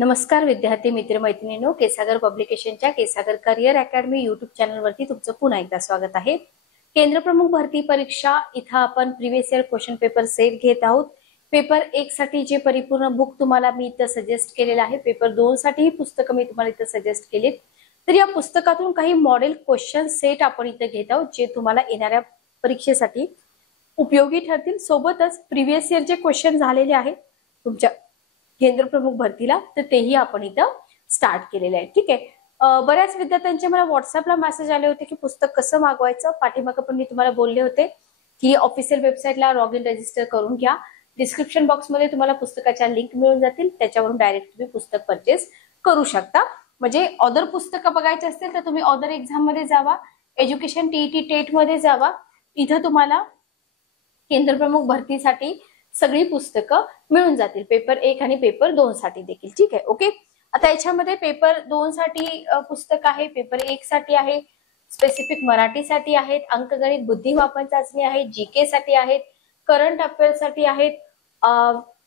नमस्कार विद्यार्थी मित्र मैत्रिणींनो, केसागर पब्लिकेशनच्या केसागर करिअर अकॅडमी युट्यूब चॅनलवरती तुमचं पुन्हा एकदा स्वागत आहे। केंद्र प्रमुख भरती परीक्षा इथं आपण previous year question paper set घेत आहोत। पेपर 1 साठी जे परिपूर्ण बुक तुम्हाला मी इथं सजेस्ट केलेलं आहे, पेपर 2 साठी ही पुस्तकं मी तुम्हाला इथं सजेस्ट केलीत। तर या पुस्तकातून काही मॉडेल क्वेश्चन सेट आपण इथं घेत आहोत, जे तुम्हाला येणाऱ्या परीक्षेसाठी उपयोगी ठरतील। सोबतच प्रिव्हियस इयर जे क्वेश्चन झालेले आहेत तुमच्या केंद्र प्रमुख भरतीला, तर तेही आपण इथं स्टार्ट केलेले आहे। ठीक आहे। बऱ्याच विद्यार्थ्यांचे मला व्हॉट्सअपला मेसेज आले होते की पुस्तक कसं मागवायचं। पाठीमागे पण मी तुम्हाला बोलले होते की ऑफिशियल वेबसाईटला लॉग इन रजिस्टर करून घ्या। डिस्क्रिप्शन बॉक्समध्ये तुम्हाला पुस्तकाच्या लिंक मिळून जातील, त्याच्यावरून डायरेक्ट तुम्ही पुस्तक परचेस करू शकता। म्हणजे अदर पुस्तकं बघायचे असतील तर तुम्ही अदर एक्झाम मध्ये जावा, एज्युकेशन टीईटी टेट मध्ये जावा। इथं तुम्हाला केंद्र प्रमुख भरतीसाठी सगळी पुस्तकं मिळून जातील, पेपर 1 आणि पेपर 2 साठी देखील। ठीक आहे, ओके। आता याच्यामध्ये पेपर 2 साठी पुस्तक आहे, पेपर 1 साठी आहे, स्पेसिफिक मराठी साठी आहेत, अंकगणित बुद्धिमापन चाचणी आहे, जीके साठी आहेत, करंट अफेअर्स साठी आहेत।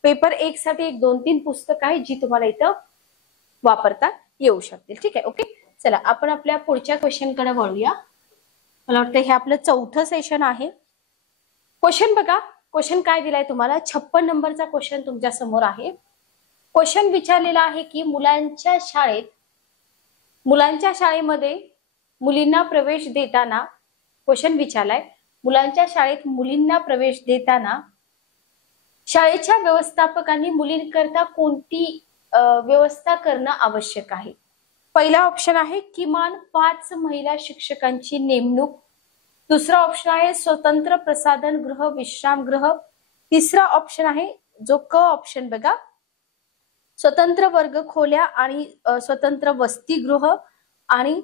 पेपर 1 साठी 2-3 पुस्तक आहेत जी तुम्हाला इथं वापरता येऊ शकतील। ठीक आहे, ओके। चला आपण आपल्या पुढच्या क्वेश्चनकडे वळूया। मला वाटतं हे आपलं 4थं सेशन आहे। क्वेश्चन बघा, क्वेश्चन काय दिलाय तुम्हाला, 56 नंबरचा क्वेश्चन तुमच्या समोर आहे। क्वेश्चन विचारलेला आहे की मुलांच्या शाळेमध्ये मुलींना प्रवेश देताना, क्वेश्चन विचारलाय मुलांच्या शाळेत मुलींना प्रवेश देताना शाळेच्या व्यवस्थापकांनी मुलींकरता कोणती व्यवस्था करणं आवश्यक आहे। पहिला ऑप्शन आहे किमान 5 महिला शिक्षकांची नेमणूक, दुसरा ऑप्शन आहे स्वतंत्र प्रसाधन गृह विश्रामगृह, तिसरा ऑप्शन आहे जो क ऑप्शन बघा, स्वतंत्र वर्ग खोल्या आणि स्वतंत्र वसतिगृह, आणि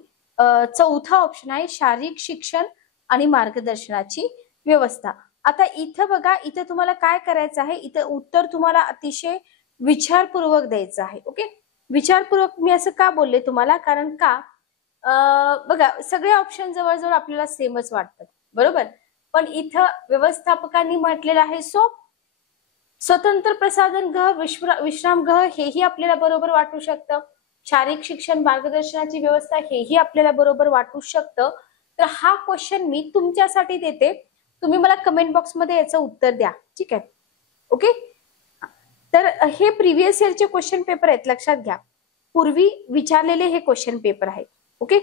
चौथा ऑप्शन आहे शारीरिक शिक्षण आणि मार्गदर्शनाची व्यवस्था। आता इथं बघा, इथं तुम्हाला काय करायचं आहे, इथं उत्तर तुम्हाला अतिशय विचारपूर्वक द्यायचं आहे। ओके, विचारपूर्वक मी असं का बोलले तुम्हाला, कारण का बघा सगळे ऑप्शन जवळजवळ आपल्याला सेमच वाटतात, बरोबर। पण इथं व्यवस्थापकांनी म्हटलेलं आहे सो स्वतंत्र प्रसाधन गृह विश्रामगृह हेही आपल्याला बरोबर वाटू शकतं, शारीरिक शिक्षण मार्गदर्शनाची व्यवस्था हेही आपल्याला बरोबर वाटू शकतं। तर हा क्वेश्चन मी तुमच्यासाठी देते, तुम्ही मला कमेंट बॉक्स मध्ये याचं उत्तर द्या। ठीक आहे, ओके। तर हे प्रिव्हियस इयरचे क्वेश्चन पेपर आहेत, लक्षात घ्या, पूर्वी विचारलेले हे क्वेश्चन पेपर आहेत। ओके,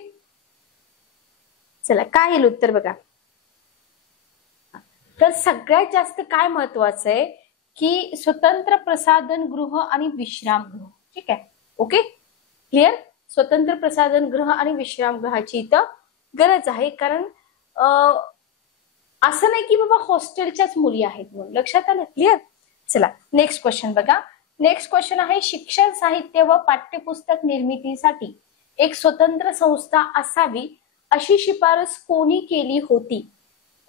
चला काय येईल उत्तर बघा। तर सगळ्यात जास्त काय महत्वाचं आहे की स्वतंत्र प्रसाधन गृह आणि विश्रामगृह। ठीक आहे, ओके, क्लिअर। स्वतंत्र प्रसाधन गृह आणि विश्रामगृहाची इथं गरज आहे, कारण असं नाही की बाबा हॉस्टेलच्याच मुली आहेत म्हणून, लक्षात आलं, क्लिअर। चला नेक्स्ट क्वेश्चन बघा। नेक्स्ट क्वेश्चन आहे शिक्षण साहित्य व पाठ्यपुस्तक निर्मितीसाठी एक स्वतंत्र संस्था असावी अशी शिफारस कोणी केली होती।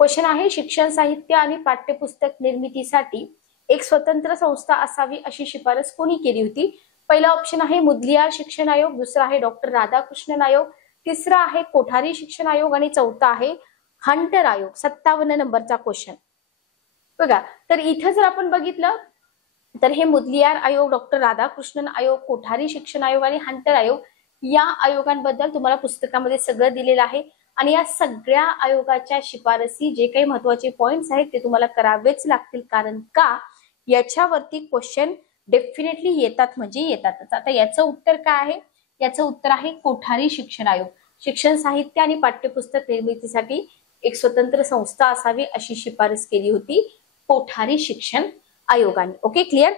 क्वेश्चन आहे शिक्षण साहित्य आणि पाठ्यपुस्तक निर्मितीसाठी एक स्वतंत्र संस्था असावी अशी शिफारस कोणी केली होती। पहिला ऑप्शन आहे मुदलियार शिक्षण आयोग, दुसरा आहे डॉक्टर राधाकृष्णन आयोग, तिसरा आहे कोठारी शिक्षण आयोग, आणि चौथा आहे हंटर आयोग। 57 नंबरचा क्वेश्चन बघा। तर इथं जर आपण बघितलं तर हे मुदलियार आयोग, डॉक्टर राधाकृष्णन आयोग, कोठारी शिक्षण आयोग आणि हंटर आयोग या आयोगांबद्दल तुम्हाला पुस्तकामध्ये सगळं दिलेलं आहे, आणि या सगळ्या आयोगाच्या शिफारसी जे काही महत्वाचे पॉइंट्स आहेत ते तुम्हाला करावेच लागतील, कारण का याच्यावरती क्वेश्चन डेफिनेटली येतात म्हणजे येतातच। आता याचं उत्तर काय आहे, याचं उत्तर आहे कोठारी शिक्षण आयोग। शिक्षण साहित्य आणि पाठ्यपुस्तक निर्मितीसाठी एक स्वतंत्र संस्था असावी अशी शिफारस केली होती कोठारी शिक्षण आयोगाने। Okay, clear.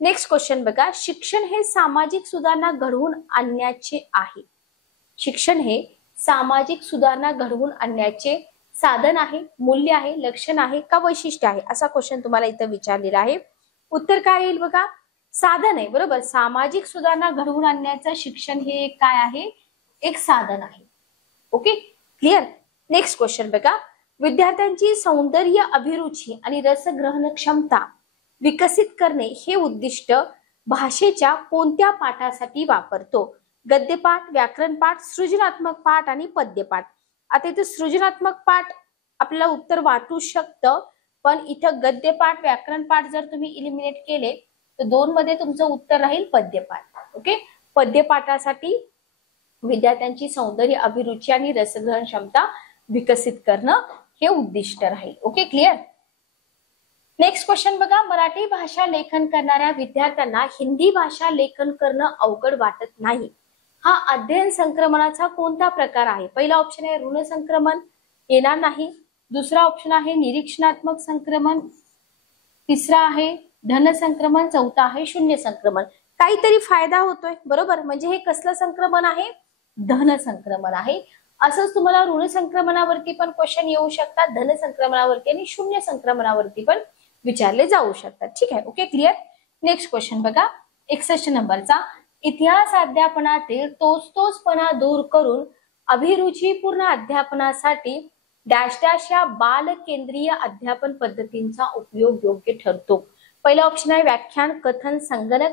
नेक्स्ट क्वेश्चन बघा, शिक्षण हे सामाजिक सुधारणा घडवून आणण्याचे आहे। शिक्षण हे सामाजिक सुधारणा घडवून आणण्याचे साधन आहे, मूल्य आहे, लक्षण आहे का वैशिष्ट्य आहे, असा क्वेश्चन तुम्हाला इथं विचारलेला आहे। उत्तर काय येईल बघा, साधन आहे, बरोबर। सामाजिक सुधारणा घडवून आणण्याचं शिक्षण हे काय आहे, एक साधन आहे। Okay, clear. नेक्स्ट क्वेश्चन बघा, विद्यार्थ्यांची सौंदर्य अभिरुची आणि रसग्रहण क्षमता विकसित करणे हे उद्दिष्ट भाषेच्या कोणत्या पाठासाठी वापरतो। गद्यपाठ, व्याकरण पाठ, सृजनात्मक पाठ आणि पद्यपाठ। आता इथे सृजनात्मक पाठ आपल्याला उत्तर वाटू शकतं, पण इथं गद्यपाठ व्याकरण पाठ जर तुम्ही इलिमिनेट केले तर 2 मध्ये तुमचं उत्तर राहील पद्यपाठ. ओके, पद्यपाठासाठी विद्यार्थ्यांची सौंदर्य अभिरुची आणि रसग्रहण क्षमता विकसित करणं हे उद्दिष्ट राहील. Okay, clear. नेक्स्ट क्वेश्चन बघा, मराठी भाषा लेखन करणाऱ्या विद्यार्थ्यांना हिंदी भाषा लेखन करणं अवघड वाटत नाही. हा अध्ययन संक्रमणाचा कोणता प्रकार आहे? पहिला ऑप्शन आहे ऋण संक्रमण, येणार नाही. दुसरा ऑप्शन आहे निरीक्षणात्मक संक्रमण, तिसरा आहे धन संक्रमण, चौथा आहे शून्य संक्रमण. काहीतरी फायदा होतोय, बरोबर, म्हणजे हे कसलं संक्रमण आहे? धन संक्रमण आहे. असंच तुम्हाला ऋण संक्रमणावरती पण क्वेश्चन येऊ शकतात, धन संक्रमणावरती आणि शून्य संक्रमणावरती पण विचारले जाऊ शकतात. ठीक आहे, ओके, क्लिअर. नेक्स्ट क्वेश्चन बघा, 61 नंबरचा, इतिहास अध्यापनातील तोचपणा दूर करून अभिरुचीपूर्ण अध्यापनासाठी डॅश डॅश या बाल केंद्रीय अध्यापन पद्धतींचा उपयोग योग्य ठरतो. पहिला ऑप्शन आहे व्याख्यान, कथन, संगणक.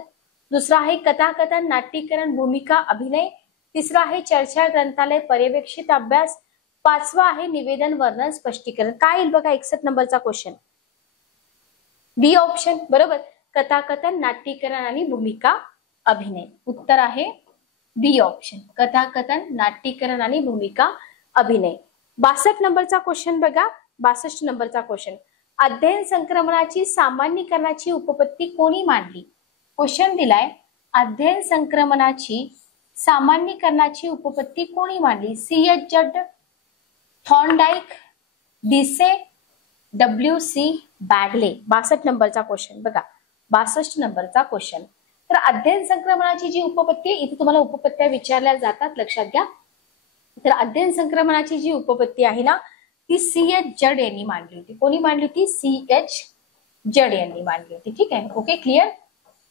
दुसरा आहे कथाकथन, नाट्यीकरण, भूमिका, अभिनय. तिसरा आहे चर्चा, ग्रंथालय, पर्यवेक्षित अभ्यास. पाचवा आहे निवेदन, वर्णन, स्पष्टीकरण. काय येईल बघा 61 नंबरचा क्वेश्चन? बी ऑप्शन, बरोबर, कथाकथन, नाट्यीकरण आणि भूमिका, अभिनय. उत्तर आहे बी ऑप्शन, कथाकथन, नाट्यीकरण आणि भूमिका, अभिनय. 62 नंबरचा क्वेश्चन बघा, 62 नंबरचा क्वेश्चन, अध्ययन संक्रमणाची सामान्यीकरणाची उपपत्ती कोणी मांडली? क्वेश्चन दिलाय, अध्ययन संक्रमणाची सामान्यीकरणाची उपपत्ती कोणी मांडली? C.H. जड, थॉर्नडाईक, डिसे, W.C. बॅगले. 62 नंबरचा क्वेश्चन बघा, 62 नंबरचा क्वेश्चन. तर अध्ययन संक्रमणाची जी उपपत्ती, इथे तुम्हाला उपपत्त्या विचारल्या जातात, लक्षात घ्या. तर अध्ययन संक्रमणाची जी उपपत्ती आहे ना, ती C.H. जड यांनी मांडली होती. कोणी मांडली होती? C.H. जड यांनी मांडली होती. ठीक आहे, ओके, क्लिअर.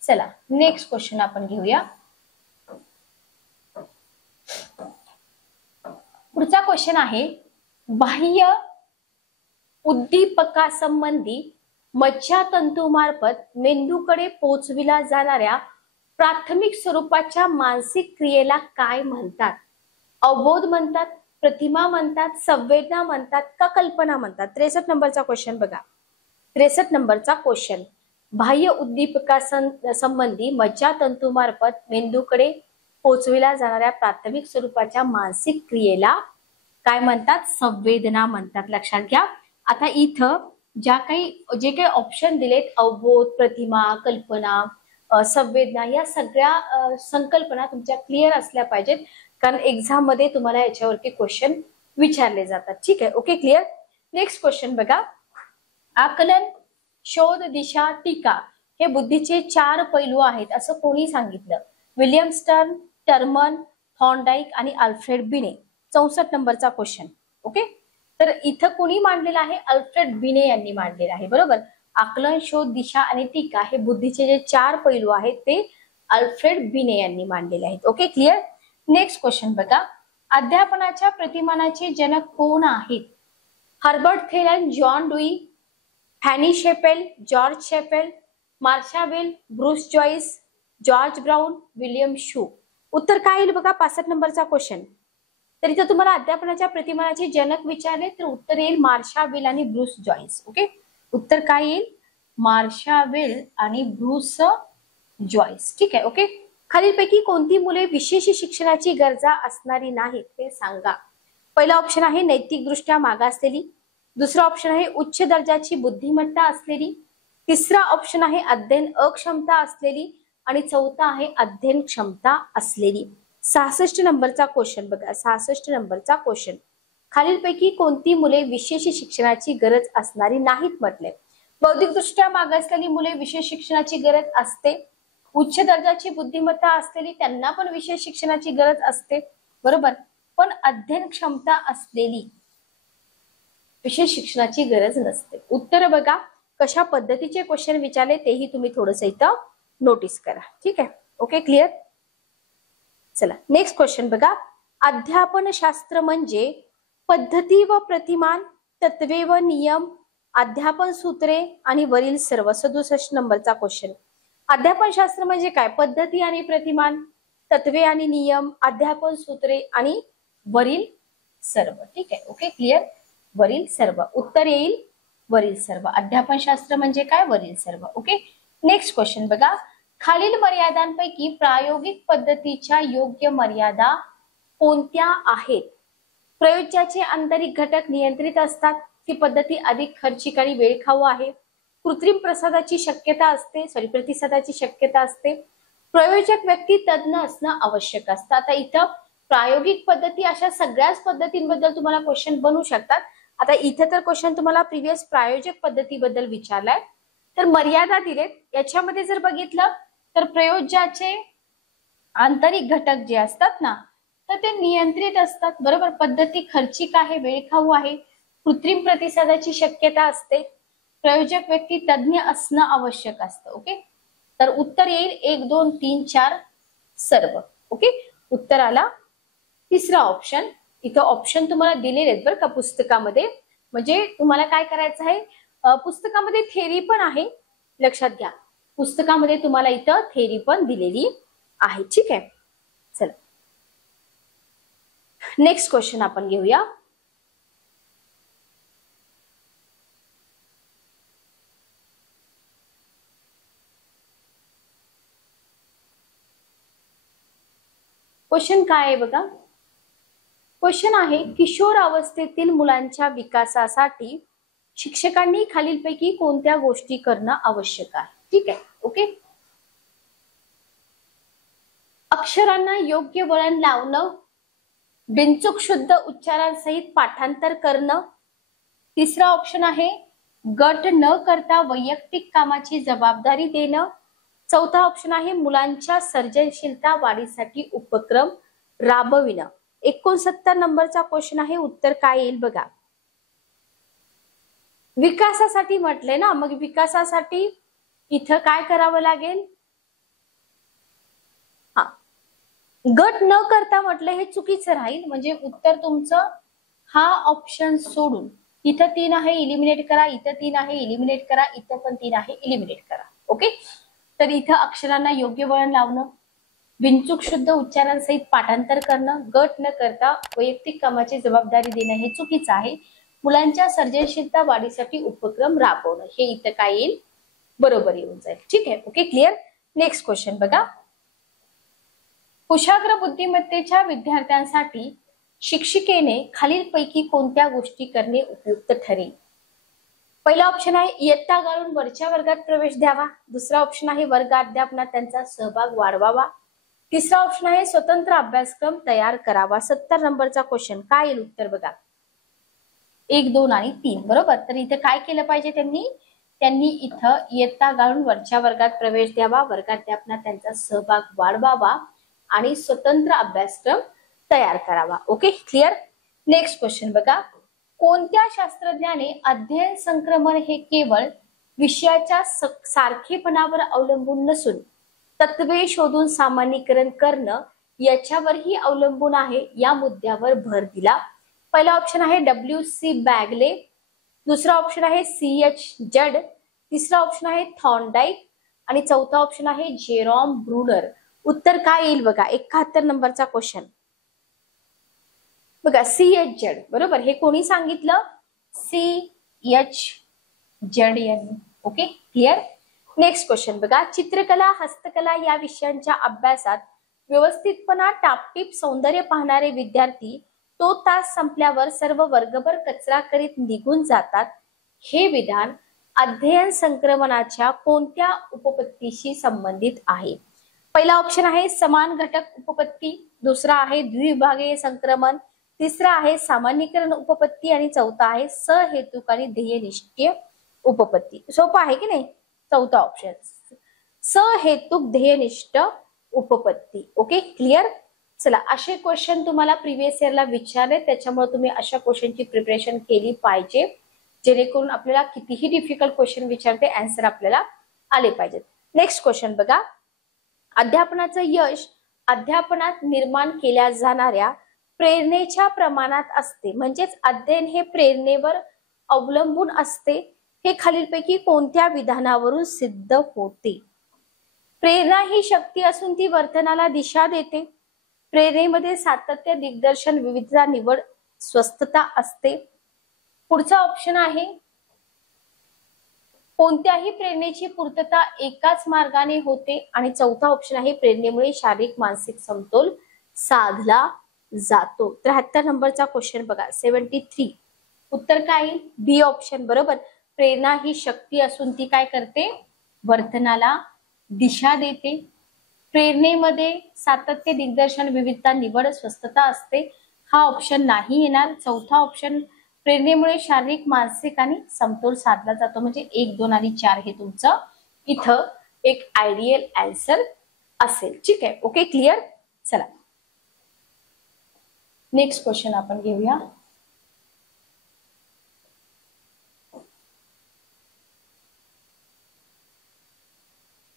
चला नेक्स्ट क्वेश्चन आपण घेऊया. पुढचा क्वेश्चन आहे, बाह्य उद्दीपकासंबंधी मज्जातंतूमार्फत मेंदूकडे पोहोचविला जाणाऱ्या प्राथमिक स्वरूपाच्या मानसिक क्रियेला काय म्हणतात? अवबोध म्हणतात, प्रतिमा म्हणतात, संवेदना म्हणतात का कल्पना म्हणतात? 63 नंबरचा क्वेश्चन बघा, 63 नंबरचा क्वेश्चन, बाह्य उद्दीपकासंबंधी मज्जातंतूमार्फत मेंदूकडे पोहोचविला जाणाऱ्या प्राथमिक स्वरूपाच्या मानसिक क्रियेला काय म्हणतात? संवेदना म्हणतात. लक्षात घ्या. आता इथं जे काही ऑप्शन दिलेत, अवबोध, प्रतिमा, कल्पना, संवेदना, या सगळ्या संकल्पना तुमच्या क्लिअर असल्या पाहिजेत, कारण एक्झाम मध्ये तुम्हाला याच्यावरती क्वेश्चन विचारले जातात. ठीक आहे, ओके, क्लिअर. नेक्स्ट क्वेश्चन बघा, आकलन, शोध, दिशा, टीका हे बुद्धीचे 4 पैलू आहेत असं कोणी सांगितलं? विल्यम स्टर्न, टर्मन, थॉर्नडाईक आणि अल्फ्रेड बिने. 64 नंबरचा क्वेश्चन. ओके, तर इथं कोणी मांडलेला आहे? अल्फ्रेड बिने यांनी मांडलेला आहे, बरोबर. आकलन, शोध, दिशा आणि टीका हे बुद्धीचे जे 4 पैलू आहेत ते अल्फ्रेड बिने यांनी मांडलेले आहेत. Okay, clear. नेक्स्ट क्वेश्चन बघा, अध्यापनाच्या प्रतिमानाचे जनक कोण आहेत? Herbert Thelen, John Dewey, Fannie Shaftel, George Shaftel, Marsha Weil, Bruce Joyce, George Brown, William शू. उत्तर काय येईल बघा 65 नंबरचा क्वेश्चन. तर इथं तुम्हाला अध्यापनाच्या प्रतिमानाचे जनक विचारले तर उत्तर येईल मार्शा वेल आणि ब्रूस जॉइस. ओके, उत्तर काय येईल? मार्शा वेल आणि ब्रूस जॉइस. ठीक आहे, ओके. खालीलपैकी कोणती मुले विशेष शिक्षणाची गरजा असणारी नाहीत हे सांगा? पहिला ऑप्शन आहे नैतिकदृष्ट्या मागासलेली, दुसरा ऑप्शन आहे उच्च दर्जाची बुद्धिमत्ता असलेली, तिसरा ऑप्शन आहे अध्ययन अक्षमता असलेली आणि चौथा आहे अध्ययन क्षमता असलेली. 66 नंबरचा क्वेश्चन बघा, 66 नंबरचा क्वेश्चन, खालीलपैकी कोणती मुले विशेष शिक्षणाची गरज असणारी नाहीत म्हटले? बौद्धिकदृष्ट्या मागासलेली मुले विशेष शिक्षणाची गरज असते, उच्च दर्जाची बुद्धिमत्ता असलेली त्यांना पण विशेष शिक्षणाची गरज असते, बरोबर, पण अध्ययन क्षमता असलेली विशेष शिक्षणाची गरज नसते. उत्तर बघा, कशा पद्धतीचे क्वेश्चन विचारले तेही तुम्ही थोडंसं इथं नोटीस करा. ठीक आहे, ओके, क्लिअर. चला नेक्स्ट क्वेश्चन बघा, अध्यापन शास्त्र म्हणजे पद्धती व प्रतिमान, तत्वे व नियम, अध्यापन सूत्रे आणि वरील सर्व. 67 नंबरचा क्वेश्चन, अध्यापन शास्त्र म्हणजे काय? पद्धती आणि प्रतिमान, तत्वे आणि नियम, अध्यापन सूत्रे आणि वरील सर्व. ठीक आहे, ओके, क्लिअर. वरील सर्व. उत्तर येईल वरील सर्व. अध्यापन शास्त्र म्हणजे काय? वरील सर्व. ओके, नेक्स्ट क्वेश्चन बघा, खालील मर्यादांपैकी प्रायोगिक पद्धतीच्या योग्य मर्यादा कोणत्या आहेत? प्रयोज्याचे आंतरिक घटक नियंत्रित असतात, ती पद्धती अधिक खर्चिक आणि वेळखाऊ आहे, कृत्रिम प्रतिसादाची शक्यता असते, प्रयोजक व्यक्ती तज्ञ असणं आवश्यक असतं. आता इथं प्रायोगिक पद्धती अशा सगळ्याच पद्धतींबद्दल तुम्हाला क्वेश्चन बनू शकतात. आता इथे तर क्वेश्चन तुम्हाला प्रिव्हियस प्रायोजक पद्धतीबद्दल विचारलाय, तर मर्यादा दिलेत. याच्यामध्ये जर बघितलं तर प्रयोज्याचे आंतरिक घटक जे असतात ना, तर ते नियंत्रित असतात, बरोबर. पद्धती खर्चिक आहे, वेळखाऊ आहे, कृत्रिम प्रतिसादाची शक्यता असते, प्रयोजक व्यक्ती तज्ञ असणं आवश्यक असतं. ओके, तर उत्तर येईल 1, 2, 3, 4 सर्व. ओके, उत्तर आला तिसरा ऑप्शन. इथं ऑप्शन तुम्हाला दिलेले आहेत बरं का पुस्तकामध्ये, म्हणजे तुम्हाला काय करायचं आहे, पुस्तकामध्ये थेरी पण आहे, लक्षात घ्या. पुस्तकामध्ये तुम्हाला इथं थेरी पण दिलेली आहे. ठीक आहे, चला नेक्स्ट क्वेश्चन आपण घेऊया. क्वेश्चन काय आहे बघा. क्वेश्चन आहे, किशोर अवस्थेतील मुलांच्या विकासासाठी शिक्षकांनी खालीलपैकी कोणत्या गोष्टी करणं आवश्यक आहे? ठीक आहे, ओके. अक्षरांना योग्य वळण लावणं, बिनचूक शुद्ध उच्चारांसहित पाठांतर करणं. तिसरा ऑप्शन आहे, गट न करता वैयक्तिक कामाची जबाबदारी देणं. चौथा ऑप्शन आहे, मुलांच्या सर्जनशीलता वाढीसाठी उपक्रम राबविणं. 69 नंबरचा क्वेश्चन आहे, उत्तर काय येईल बघा. विकासासाठी म्हटले ना, मग विकासासाठी इथं काय करावं लागेल? हा, गट न करता म्हटलं हे चुकीचं राहील, म्हणजे उत्तर तुमचं हा ऑप्शन सोडून इथं 3 आहे इलिमिनेट करा, इथं 3 आहे इलिमिनेट करा, इथं पण 3 आहे इलिमिनेट करा. ओके, तर इथं अक्षरांना योग्य वळण लावणं, बिनचूक शुद्ध उच्चारांसहित पाठांतर करणं, गट न करता वैयक्तिक कामाची जबाबदारी देणं हे चुकीचं आहे, मुलांच्या सर्जनशीलता वाढीसाठी उपक्रम राबवणं हे इथं काय येईल? बरोबर येऊन जाईल. ठीक आहे, ओके, क्लिअर. नेक्स्ट क्वेश्चन बघा. कुशाग्र बुद्धिमत्तेच्या विद्यार्थ्यांसाठी शिक्षिकेने खालीलपैकी कोणत्या गोष्टी करणे उपयुक्त ठरेल? पहिला ऑप्शन आहे, इयत्ता गाळून वरच्या वर्गात प्रवेश द्यावा. दुसरा ऑप्शन आहे, वर्ग अध्यापनात त्यांचा सहभाग वाढवावा. तिसरा ऑप्शन आहे, स्वतंत्र अभ्यासक्रम तयार करावा. 70 नंबरचा क्वेश्चन काय येईल उत्तर बघा. 1, 2 आणि 3 बरोबर. तर इथे काय केलं पाहिजे त्यांनी इथं इयत्ता गाळून वरच्या वर्गात प्रवेश द्यावा, वर्गाध्यापनात त्यांचा सहभाग वाढवावा आणि स्वतंत्र अभ्यासक्रम तयार करावा. Okay, clear. नेक्स्ट क्वेश्चन बघा. कोणत्या शास्त्रज्ञाने अध्ययन संक्रमण हे केवळ विषयाच्या सारखेपणावर अवलंबून नसून तत्वे शोधून सामान्यीकरण करणं याच्यावरही अवलंबून आहे या मुद्द्यावर भर दिला? पहिला ऑप्शन आहे WC बॅगले, दुसरा ऑप्शन आहे CH जड, तिसरा ऑप्शन आहे थॉर्नडाईक आणि चौथा ऑप्शन आहे जेरॉम ब्रूनर. उत्तर काय येईल बघा. 71 नंबरचा क्वेश्चन बघा, CH जड बरोबर. हे कोणी सांगितलं? CH जड यांनी. Okay, clear. नेक्स्ट क्वेश्चन बघा. चित्रकला, हस्तकला या विषयांच्या अभ्यासात व्यवस्थितपणा, टापटीप सौंदर्य पाहणारे विद्यार्थी तो तास संपल्यावर सर्व वर्गभर कचरा करीत निघून जातात. हे विधान अध्ययन संक्रमणाच्या कोणत्या उपपत्तीशी संबंधित आहे? पहिला ऑप्शन आहे समान घटक उपपत्ती, दुसरा आहे द्विविभागीय संक्रमण, तिसरा आहे सामान्यीकरण उपपत्ती आणि चौथा आहे सहेतुक आणि ध्येयनिष्ठ उपपत्ती. सोपं आहे की नाही? चौथा ऑप्शन सहेतुक ध्येयनिष्ठ उपपत्ती. Okay, clear. चला, असे क्वेश्चन तुम्हाला प्रिव्हियस इयरला विचारले, त्याच्यामुळे तुम्ही अशा क्वेश्चनची प्रिपरेशन केली पाहिजे, जेणेकरून आपल्याला कितीही डिफिकल्ट क्वेश्चन विचारते आन्सर आपल्याला आले पाहिजेत. नेक्स्ट क्वेश्चन बघा. अध्यापनाचं यश अध्यापनात निर्माण केल्या जाणाऱ्या प्रेरणेच्या प्रमाणात असते, म्हणजेच अध्ययन हे प्रेरणेवर अवलंबून असते. हे खालीलपैकी कोणत्या विधानावरून सिद्ध होते? प्रेरणा ही शक्ती असून ती वर्तनाला दिशा देते. प्रेरणेमध्ये सातत्य, दिग्दर्शन, विविधता, निवड, स्वस्थता असते. पुढचा ऑप्शन आहे कोणत्याही प्रेरणेची पूर्तता एकाच मार्गाने होते. आणि चौथा ऑप्शन आहे प्रेरणेमुळे शारीरिक मानसिक समतोल साधला जातो. 73 नंबरचा क्वेश्चन बघा, 73. उत्तर काय येईल? बी ऑप्शन. बरोबर. प्रेरणा ही शक्ती असून ती काय करते? वर्तनाला दिशा देते. प्रेरणेमध्ये सातत्य, दिग्दर्शन, विविधता, निवड, स्वस्थता असते. हा ऑप्शन नाही येणार. चौथा ऑप्शन प्रेरणेमुळे शारीरिक मानसिक आणि समतोल साधला जातो. म्हणजे 1, 2 आणि 4 हे तुमचं इथं एक आयडियल आन्सर असेल. ठीक आहे. Okay, clear. चला नेक्स्ट क्वेश्चन आपण घेऊया.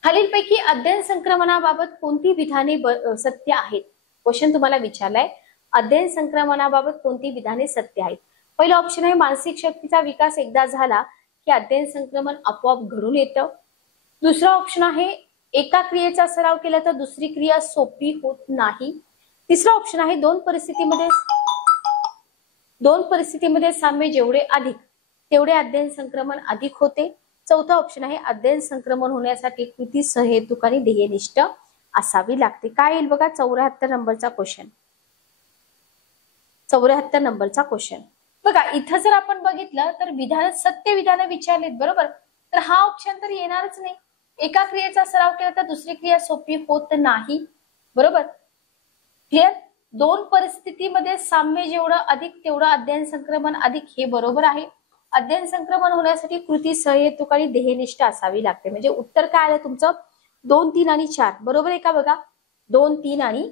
खालीलपैकी अध्ययन संक्रमणाबाबत कोणती विधाने सत्य आहेत? क्वेश्चन तुम्हाला विचारलाय, अध्ययन संक्रमणाबाबत कोणती विधाने सत्य आहेत? पहिलं ऑप्शन आहे मानसिक शक्तीचा विकास एकदा झाला की अध्ययन संक्रमण आपोआप घडून येतं. दुसरा ऑप्शन आहे एका क्रियेचा सराव केला तर दुसरी क्रिया सोपी होत नाही. तिसरा ऑप्शन आहे दोन परिस्थितीमध्ये साम्य जेवढे अधिक तेवढे अध्ययन संक्रमण अधिक होते. चौथा ऑप्शन आहे अध्ययन संक्रमण होण्यासाठी कृती सहेतुक आणि ध्येयनिष्ठ असावी लागते. काय येईल बघा 74 नंबरचा क्वेश्चन. 74 नंबरचा क्वेश्चन बघा, इथं जर आपण बघितलं तर विधान सत्य विधानं विचारलेत. बरोबर. तर हा ऑप्शन तर येणारच नाही. एका क्रियेचा सराव केला तर दुसरी क्रिया सोपी होत नाही. बरोबर. क्लिअर. दोन परिस्थितीमध्ये साम्य जेवढं अधिक तेवढं अध्ययन संक्रमण अधिक हे बरोबर आहे. अध्ययन संक्रमण होण्यासाठी कृती सहेतुक आणि ध्येयनिष्ठ असावी लागते. म्हणजे उत्तर काय आलं तुमचं 2, 3 आणि 4. बरोबर आहे का बघा? 2, 3 आणि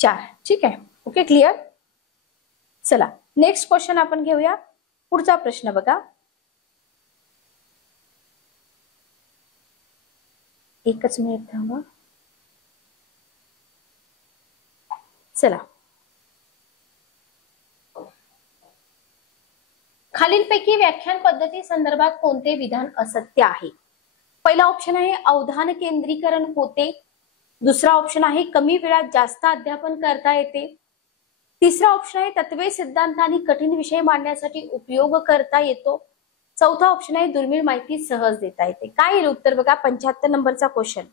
4. ठीक आहे. Okay, clear. चला नेक्स्ट क्वेश्चन आपण घेऊया. पुढचा प्रश्न बघा. एकच मिनिट थांबा. चला, खालीलपैकी व्याख्यान पद्धती संदर्भात कोणते विधान असत्य आहे? पहिला ऑप्शन आहे अवधान केंद्रीकरण होते. दुसरा ऑप्शन आहे कमी वेळात जास्त अध्यापन करता येते. तिसरा ऑप्शन आहे तत्वे, सिद्धांत आणि कठीण विषय मांडण्यासाठी उपयोग करता येतो. चौथा ऑप्शन आहे दुर्मिळ माहिती सहज देता येते. काय येईल उत्तर बघा 75 नंबरचा क्वेश्चन.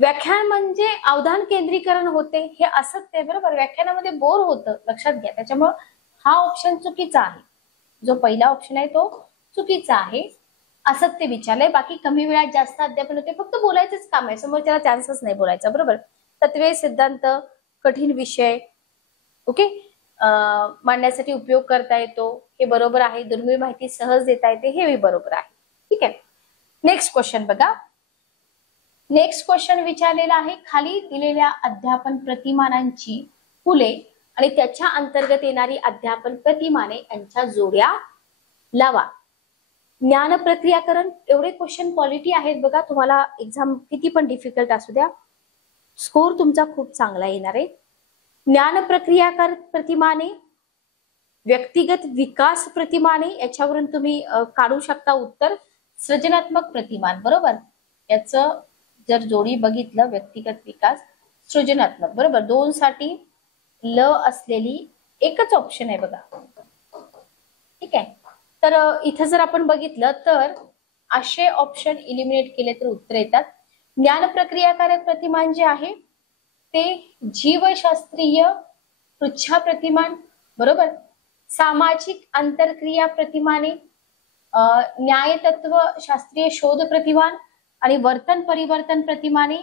व्याख्यान म्हणजे अवधान केंद्रीकरण होते हे असत्य. बरोबर. व्याख्यानामध्ये बोर होतं, लक्षात घ्या. त्याच्यामुळे हा ऑप्शन चुकीचा आहे. जो पहिला ऑप्शन आहे तो चुकीचा आहे. असत्य विचारलंय. बाकी कमी वेळात जास्त अध्यापन होते, फक्त बोलायचंच काम आहे, समोर त्याला चान्सच नाही बोलायचा. बरोबर. तत्वे, सिद्धांत, कठीण विषय ओके मांडण्यासाठी उपयोग करता येतो हे बरोबर आहे. दुर्मिळ माहिती सहज देता येते हे बरोबर आहे. ठीक आहे. नेक्स्ट क्वेश्चन बघा. नेक्स्ट क्वेश्चन विचारलेला आहे खाली दिलेल्या अध्यापन प्रतिमानांची फुले आणि त्याच्या अंतर्गत येणारी अध्यापन प्रतिमाने यांच्या जोड्या लावा. ज्ञान प्रक्रियाकरण. एवढे क्वेश्चन क्वालिटी आहेत बघा. तुम्हाला एक्झाम किती पण डिफिकल्ट असू द्या, स्कोर तुमचा खूप चांगला येणार आहे. ज्ञान प्रक्रियाकर प्रतिमाने, व्यक्तिगत विकास प्रतिमाने याच्यावरून तुम्ही काढू शकता उत्तर. सृजनात्मक प्रतिमान. बरोबर. याचं जर जोडी बघितलं व्यक्तिगत विकास सृजनात्मक. बरोबर. 2 साठी ल असलेली एकच ऑप्शन आहे बघा. ठीक आहे. तर इथं जर आपण बघितलं तर असे ऑप्शन इलिमिनेट केले तर उत्तर येतात. ज्ञान प्रक्रियाकारक प्रतिमान जे आहे ते जीवशास्त्रीय पृच्छा प्रतिमान. बरोबर. सामाजिक आंतरक्रिया प्रतिमाने, न्यायतत्व शास्त्रीय शोध प्रतिमान आणि वर्तन परिवर्तन प्रतिमाने,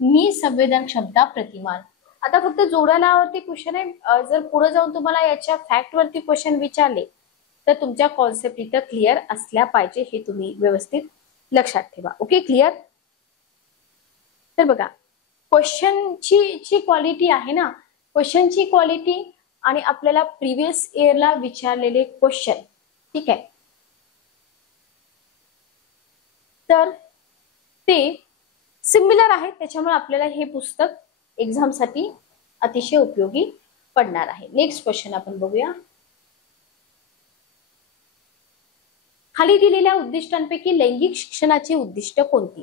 निसंवेदन क्षमता प्रतिमान. आता फक्त जोड्या लावावरती क्वेश्चन आहे. जर पुढे जाऊन तुम्हाला याच्या फॅक्ट वरती क्वेश्चन विचारले तर तुमच्या कॉन्सेप्ट इथं क्लिअर असल्या पाहिजे हे तुम्ही व्यवस्थित लक्षात ठेवा. Okay, clear. तर बघा क्वेश्चनची क्वालिटी आहे ना, क्वेश्चनची क्वालिटी आणि आपल्याला प्रिव्हियस इयरला विचारलेले क्वेश्चन. ठीक आहे. तर ते सिमिलर आहेत. त्याच्यामुळे आपल्याला हे पुस्तक एक्झाम साठी अतिशय उपयोगी पडणार आहे. नेक्स्ट क्वेश्चन आपण बघूया. खाली दिलेल्या उद्दिष्टांपैकी लैंगिक शिक्षणाची उद्दिष्ट कोणती?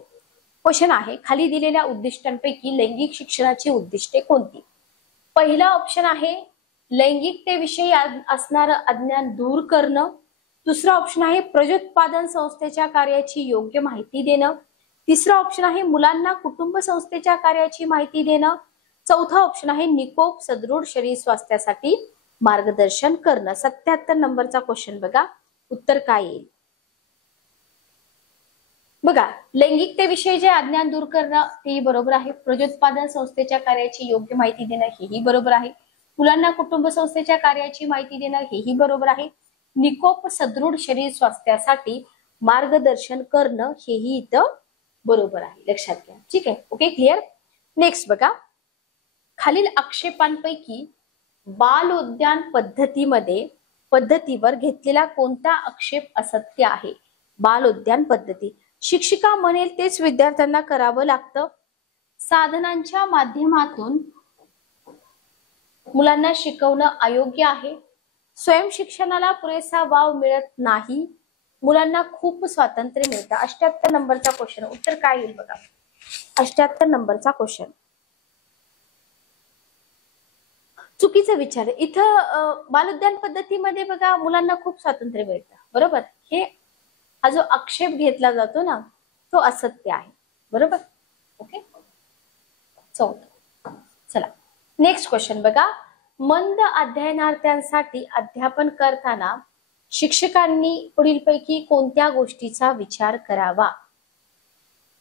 क्वेश्चन आहे खाली दिलेल्या उद्दिष्टांपैकी लैंगिक शिक्षणाची उद्दिष्टे कोणती? पहिला ऑप्शन आहे लैंगिकतेविषयी असणारं अज्ञान दूर करणं. दुसरा ऑप्शन आहे प्रजोत्पादन संस्थेच्या कार्याची योग्य माहिती देणं. तिसरा ऑप्शन आहे मुलांना कुटुंब संस्थेच्या कार्याची माहिती देणं. चौथा ऑप्शन आहे निकोप सदृढ शरीर स्वास्थ्यासाठी मार्गदर्शन करणं. 77 नंबरचा क्वेश्चन बघा, उत्तर काय येईल? बघा, लैंगिकतेविषयी जे अज्ञान दूर करणं तेही बरोबर आहे. प्रजोत्पादन संस्थेच्या कार्याची योग्य माहिती देणं हेही बरोबर आहे. मुलांना कुटुंब संस्थेच्या कार्याची माहिती देणं हेही बरोबर आहे. निकोप सदृढ शरीर स्वास्थ्यासाठी मार्गदर्शन करणं हेही इथं बरोबर आहे, लक्षात घ्या. ठीक आहे, ओके, क्लिअर. नेक्स्ट बघा, खालील आक्षेपांपैकी बाल उद्यान पद्धतीवर घेतलेला कोणता आक्षेप असत्य आहे? बाल उद्यान पद्धती, शिक्षिका म्हणेल तेच विद्यार्थ्यांना करावं लागतं. साधनांच्या माध्यमातून मुलांना शिकवणं अयोग्य आहे. स्वयंशिक्षणाला पुरेसा वाव मिळत नाही. मुलांना खूप स्वातंत्र्य मिळतं. 78 नंबरचा क्वेश्चन, उत्तर काय येईल बघा? 78 नंबरचा क्वेश्चन चुकीचं विचार. इथं बालउद्यान पद्धतीमध्ये बघा मुलांना खूप स्वातंत्र्य मिळतं, बरोबर. हा जो आक्षेप घेतला जातो ना तो असत्य आहे, बरोबर. ओके, चला नेक्स्ट क्वेश्चन बघा. मंद अध्ययनार्थ्यांसाठी अध्यापन करताना शिक्षकांनी पुढीलपैकी कोणत्या गोष्टीचा विचार करावा?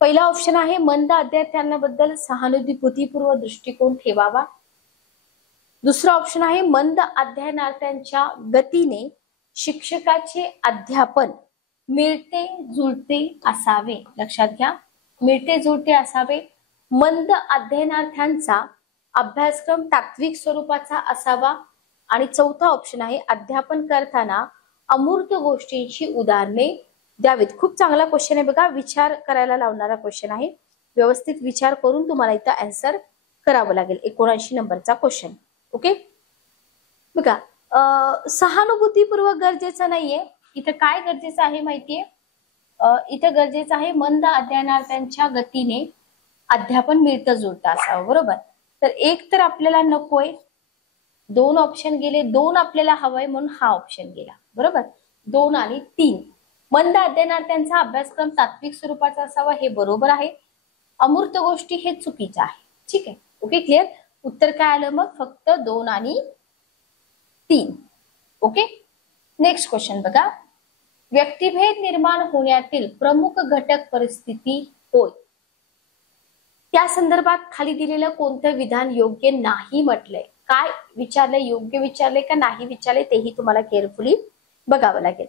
पहिला ऑप्शन आहे मंद अध्यार्थ्यांबद्दल सहानुभूतीपूर्व दृष्टिकोन ठेवावा. दुसरा ऑप्शन आहे मंद अध्ययनार्थ्यांच्या गतीने शिक्षकाचे अध्यापन मिळते जुळते असावे. लक्षात घ्या, मिळते जुळते असावे. मंद अध्ययनार्थ्यांचा अभ्यासक्रम तात्विक स्वरूपाचा असावा. आणि चौथा ऑप्शन आहे अध्यापन करताना अमूर्त गोष्टींची उदाहरणे द्यावीत. खूप चांगला क्वेश्चन आहे बघा, विचार करायला लावणारा क्वेश्चन आहे. व्यवस्थित विचार करून तुम्हाला इथं आन्सर करावं लागेल. 79 नंबरचा क्वेश्चन. ओके, बघा, सहानुभूतीपूर्वक गरजेचं नाहीये. इथं काय गरजेचं आहे माहितीये? इथं गरजेचं आहे मंद अध्ययनार्थ्यांच्या गतीने अध्यापन मिळतं जुळतं असावं, बरोबर. तर एक तर आपल्याला नकोय, 2 ऑप्शन गेले, 2 आपल्याला हवंय म्हणून हा ऑप्शन गेला, बरोबर. 2 आणि 3. मंद अध्ययनार्थ्यांचा अभ्यासक्रम तात्विक स्वरूपाचा असावा हे बरोबर आहे. अमूर्त गोष्टी हे चुकीचं आहे. ठीक आहे, ओके, क्लिअर. उत्तर काय आलं मग? फक्त 2 आणि 3. ओके, नेक्स्ट क्वेश्चन बघा. व्यक्तिभेद निर्माण होण्यातील प्रमुख घटक परिस्थिती होय. त्या संदर्भात खाली दिलेलं कोणतं विधान योग्य नाही म्हटलंय? काय विचारलंय, योग्य विचारलंय का नाही विचारलंय तेही तुम्हाला केअरफुली बघावं लागेल.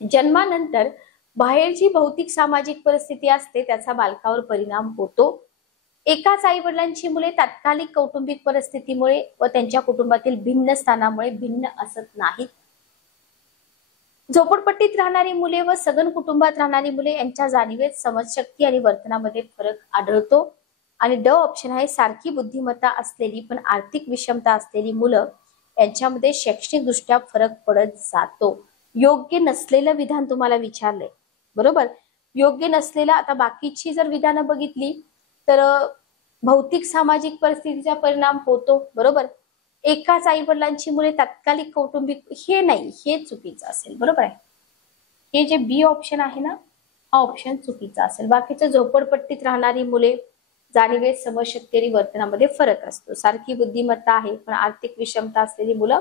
जन्मानंतर बाहेर जी भौतिक सामाजिक परिस्थिती असते त्याचा बालकावर परिणाम होतो. एकाच आई वडिलांची मुले तात्कालिक कौटुंबिक परिस्थितीमुळे व त्यांच्या कुटुंबातील भिन्न स्थानामुळे भिन्न असत नाहीत. झोपडपट्टीत राहणारी मुले व सघन कुटुंबात राहणारी मुले यांच्या जाणीवेत, समजशक्ती आणि वर्तनामध्ये फरक आढळतो. आणि ड ऑप्शन आहे सारखी बुद्धिमत्ता असलेली पण आर्थिक विषमता असलेली मुलं यांच्यामध्ये शैक्षणिक दृष्ट्या फरक पडत जातो. योग्य नसलेलं विधान तुम्हाला विचारलंय, बरोबर. योग्य नसलेलं, आता बाकीची जर विधानं बघितली तर भौतिक सामाजिक परिस्थितीचा परिणाम होतो, बरोबर. एकाच आई वडिलांची मुले तात्कालिक कौटुंबिक, हे नाही, हे चुकीचं असेल, बरोबर आहे. हे जे बी ऑप्शन आहे ना हा ऑप्शन चुकीचा असेल. बाकीचं झोपडपट्टीत राहणारी मुले जाणीवेत, समजशक्ती आणि वर्तनामध्ये फरक असतो. सारखी बुद्धिमत्ता आहे पण आर्थिक विषमता असलेली मुलं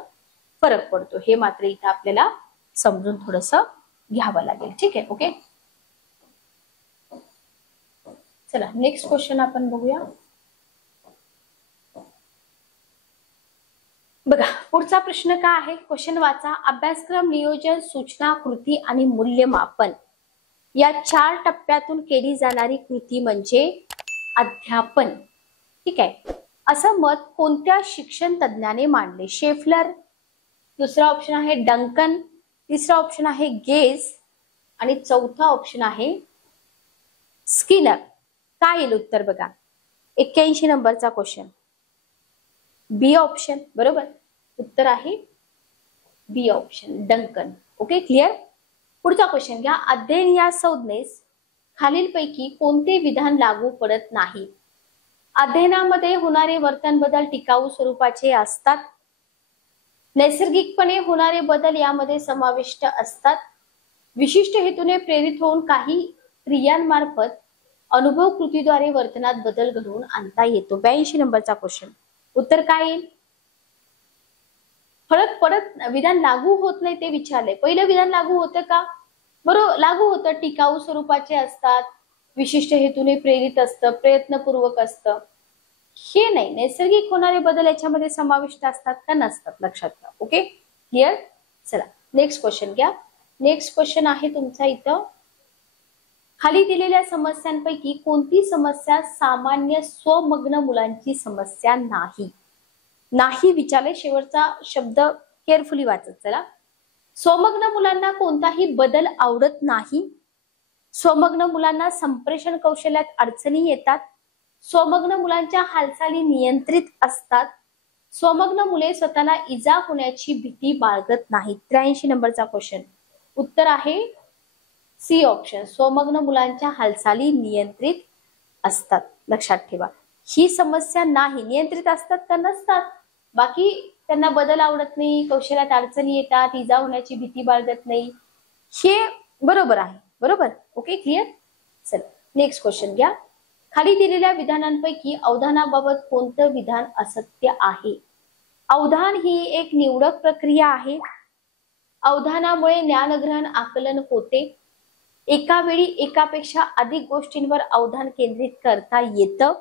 फरक पडतो, हे मात्र इथं आपल्याला समजून थोडस घ्यावं लागेल. ठीक आहे, ओके. चला नेक्स्ट क्वेश्चन आपण बघूया. बघा, पुढचा प्रश्न काय आहे? क्वेश्चन वाचा. अभ्यासक्रम नियोजन, सूचना, कृती आणि मूल्यमापन या 4 टप्प्यातून केली जाणारी कृती म्हणजे अध्यापन. ठीक आहे, असं मत कोणत्या शिक्षण तज्ञाने मांडले? शेफलर, दुसरा ऑप्शन आहे डंकन, तिसरा ऑप्शन आहे गेज आणि चौथा ऑप्शन आहे स्किनर. काय येईल उत्तर बघा? 81 नंबरचा क्वेश्चन, बी ऑप्शन, बरोबर. उत्तर आहे बी ऑप्शन, डंकन. Okay, clear. पुढचा क्वेश्चन घ्या. अध्ययन या संज्ञेस खालीलपैकी कोणते विधान लागू पडत नाही? अध्ययनामध्ये होणारे वर्तन बदल टिकाऊ स्वरूपाचे असतात. नैसर्गिकपणे होणारे बदल यामध्ये समाविष्ट असतात. विशिष्ट हेतूने प्रेरित होऊन काही क्रियांमार्फत अनुभव कृतीद्वारे वर्तनात बदल घडवून आणता येतो. 82 नंबरचा क्वेश्चन. उत्तर काय येईल? परत परत विधान लागू होत नाही ते विचारले. पहिलं विधान लागू होतं का? बरोबर लागू होतं. टिकाऊ स्वरूपाचे असतात, विशिष्ट हेतूने प्रेरित असतं, प्रयत्नपूर्वक असतं. हे नाही. नैसर्गिक होणारे बदल याच्यामध्ये समाविष्ट असतात का नसतात? लक्षात घ्या. Okay clear. चला नेक्स्ट क्वेश्चन घ्या. नेक्स्ट क्वेश्चन आहे तुमचा इथं. खाली दिलेल्या समस्यांपैकी कोणती समस्या सामान्य स्वमग्न मुलांची समस्या नाही? नाही विचारले. शेवटचा शब्द केअरफुली वाचत चला. स्वमग्न मुलांना कोणताही बदल आवडत नाही. स्वमग्न मुलांना संप्रेषण कौशल्यात अडचणी येतात. स्वमग्न मुलांच्या हालचाली नियंत्रित असतात. स्वमग्न मुले स्वतःला इजा होण्याची भीती बाळगत नाहीत. 83 नंबरचा क्वेश्चन. उत्तर आहे सी ऑप्शन. स्वमग्न मुलांच्या हालचाली नियंत्रित असतात. लक्षात ठेवा. ही समस्या नाही. नियंत्रित असतात का नसतात? बाकी त्यांना बदल आवडत नाही, कौशल्यात अडचणी येतात, इजा होण्याची भीती बाळगत नाही, हे बरोबर आहे. बरोबर. Okay clear. चला नेक्स्ट क्वेश्चन घ्या. खाली दिलेल्या विधानांपैकी अवधानाबाबत कोणतं विधान असत्य आहे? अवधान ही एक निवडक प्रक्रिया आहे. अवधानामुळे ज्ञानग्रहण आकलन होते. एका वेळी एकापेक्षा अधिक गोष्टींवर अवधान केंद्रित करता येतं.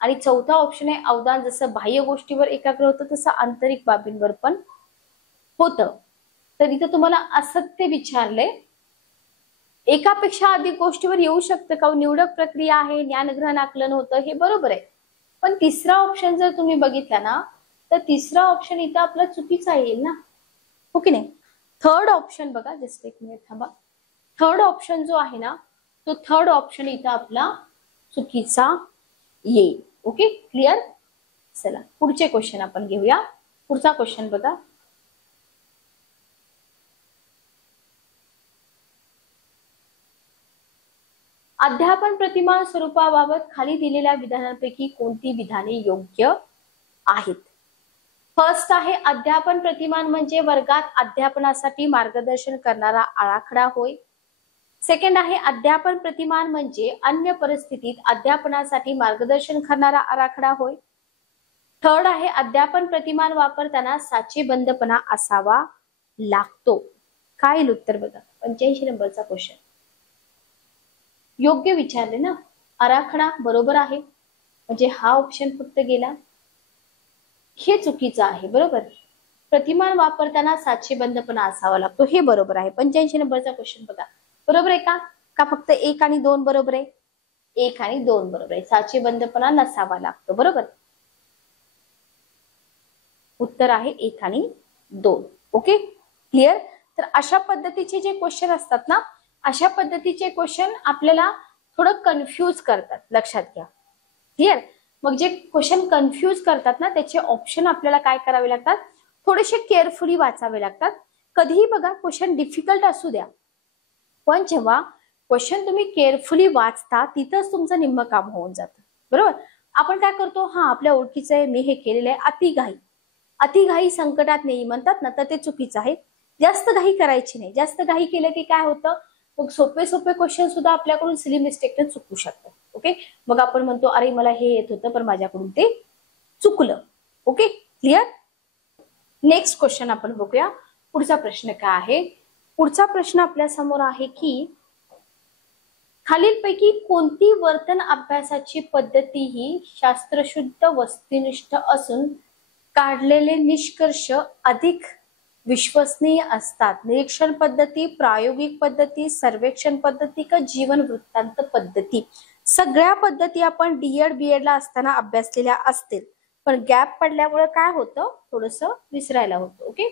आणि चौथा ऑप्शन आहे अवधान जसं बाह्य गोष्टीवर एकाग्र होतं तसं आंतरिक बाबींवर पण होतं. तर इथं तुम्हाला असत्य विचारले. एकापेक्षा अधिक गोष्टीवर येऊ शकतं का? निवडक प्रक्रिया आहे, ज्ञानग्रहण आकलन होतं, हे बरोबर आहे. पण तिसरा ऑप्शन जर तुम्ही बघितला ना तर तिसरा ऑप्शन इथं आपला चुकीचा येईल ना. हो की नाही. थर्ड ऑप्शन बघा. जस्ट एक मिनिट थांबा. थर्ड ऑप्शन जो आहे ना तो थर्ड ऑप्शन इथं आपला चुकीचा येईल. Okay clear. चला पुढचे क्वेश्चन आपण घेऊया. पुढचा क्वेश्चन बघा. अध्यापन प्रतिमान स्वरूपाबाबत खाली दिलेल्या विधानांपैकी कोणती विधाने योग्य आहेत? फर्स्ट आहे अध्यापन प्रतिमान म्हणजे वर्गात अध्यापनासाठी मार्गदर्शन करणारा आराखडा होय. सेकंड आहे अध्यापन प्रतिमान म्हणजे अन्य परिस्थितीत अध्यापनासाठी मार्गदर्शन करणारा आराखडा होय. थर्ड आहे अध्यापन प्रतिमान वापरताना साचेबंदपणा असावा लागतो. काय येईल उत्तर बघा. 85 नंबरचा क्वेश्चन. योग्य विचारले ना. आराखडा बरोबर आहे. म्हणजे हा ऑप्शन फक्त गेला. हे चुकीचं आहे. बरोबर. प्रतिमान वापरताना साचेबंदपणा असावा लागतो हे बरोबर आहे. 85 नंबरचा क्वेश्चन बघा. बरोबर आहे का? का फक्त 1 आणि 2 बरोबर आहे? 1 आणि 2 बरोबर आहे. साचेबंदपणा नसावा लागतो. बरोबर. उत्तर आहे 1 आणि 2. Okay clear. तर अशा पद्धतीचे जे क्वेश्चन असतात ना अशा पद्धतीचे क्वेश्चन आपल्याला थोडं कन्फ्यूज करतात. लक्षात घ्या. क्लिअर. मग जे क्वेश्चन कन्फ्यूज करतात ना त्याचे ऑप्शन आपल्याला काय करावे लागतात? थोडेसे केअरफुली वाचावे लागतात. कधीही बघा क्वेश्चन डिफिकल्ट असू द्या पण जेव्हा क्वेश्चन तुम्ही केअरफुली वाचता तिथंच तुमचं निम्म काम होऊन जातं. बरोबर. आपण काय करतो हा आपल्या ओळखीचं आहे मी हे केलेलं आहे. अतिघाई. अतिघाई संकटात नाही म्हणतात ना तर ते चुकीचं आहे. जास्त घाई करायची नाही. जास्त घाई केलं की काय होतं मग सोपे सोपे क्वेश्चन सुद्धा आपल्याकडून सिली मिस्टेकने चुकू शकतात. ओके. मग आपण म्हणतो अरे मला हे येत होतं पण माझ्याकडून ते चुकलं. Okay clear. नेक्स्ट क्वेश्चन आपण बघूया. पुढचा प्रश्न काय आहे? पुढचा प्रश्न आपल्या समोर आहे की खालीलपैकी कोणती वर्तन अभ्यासाची पद्धती ही शास्त्रशुद्ध वस्तुनिष्ठ असून काढलेले निष्कर्ष अधिक विश्वसनीय असतात? निरीक्षण पद्धती, प्रायोगिक पद्धती, सर्वेक्षण पद्धती का जीवन वृत्तांत पद्धती? सगळ्या पद्धती आपण डीएड बीएड ला असताना अभ्यासलेल्या असतील पण गॅप पडल्यामुळे काय होतं थोडंसं विसरायला होतं. ओके.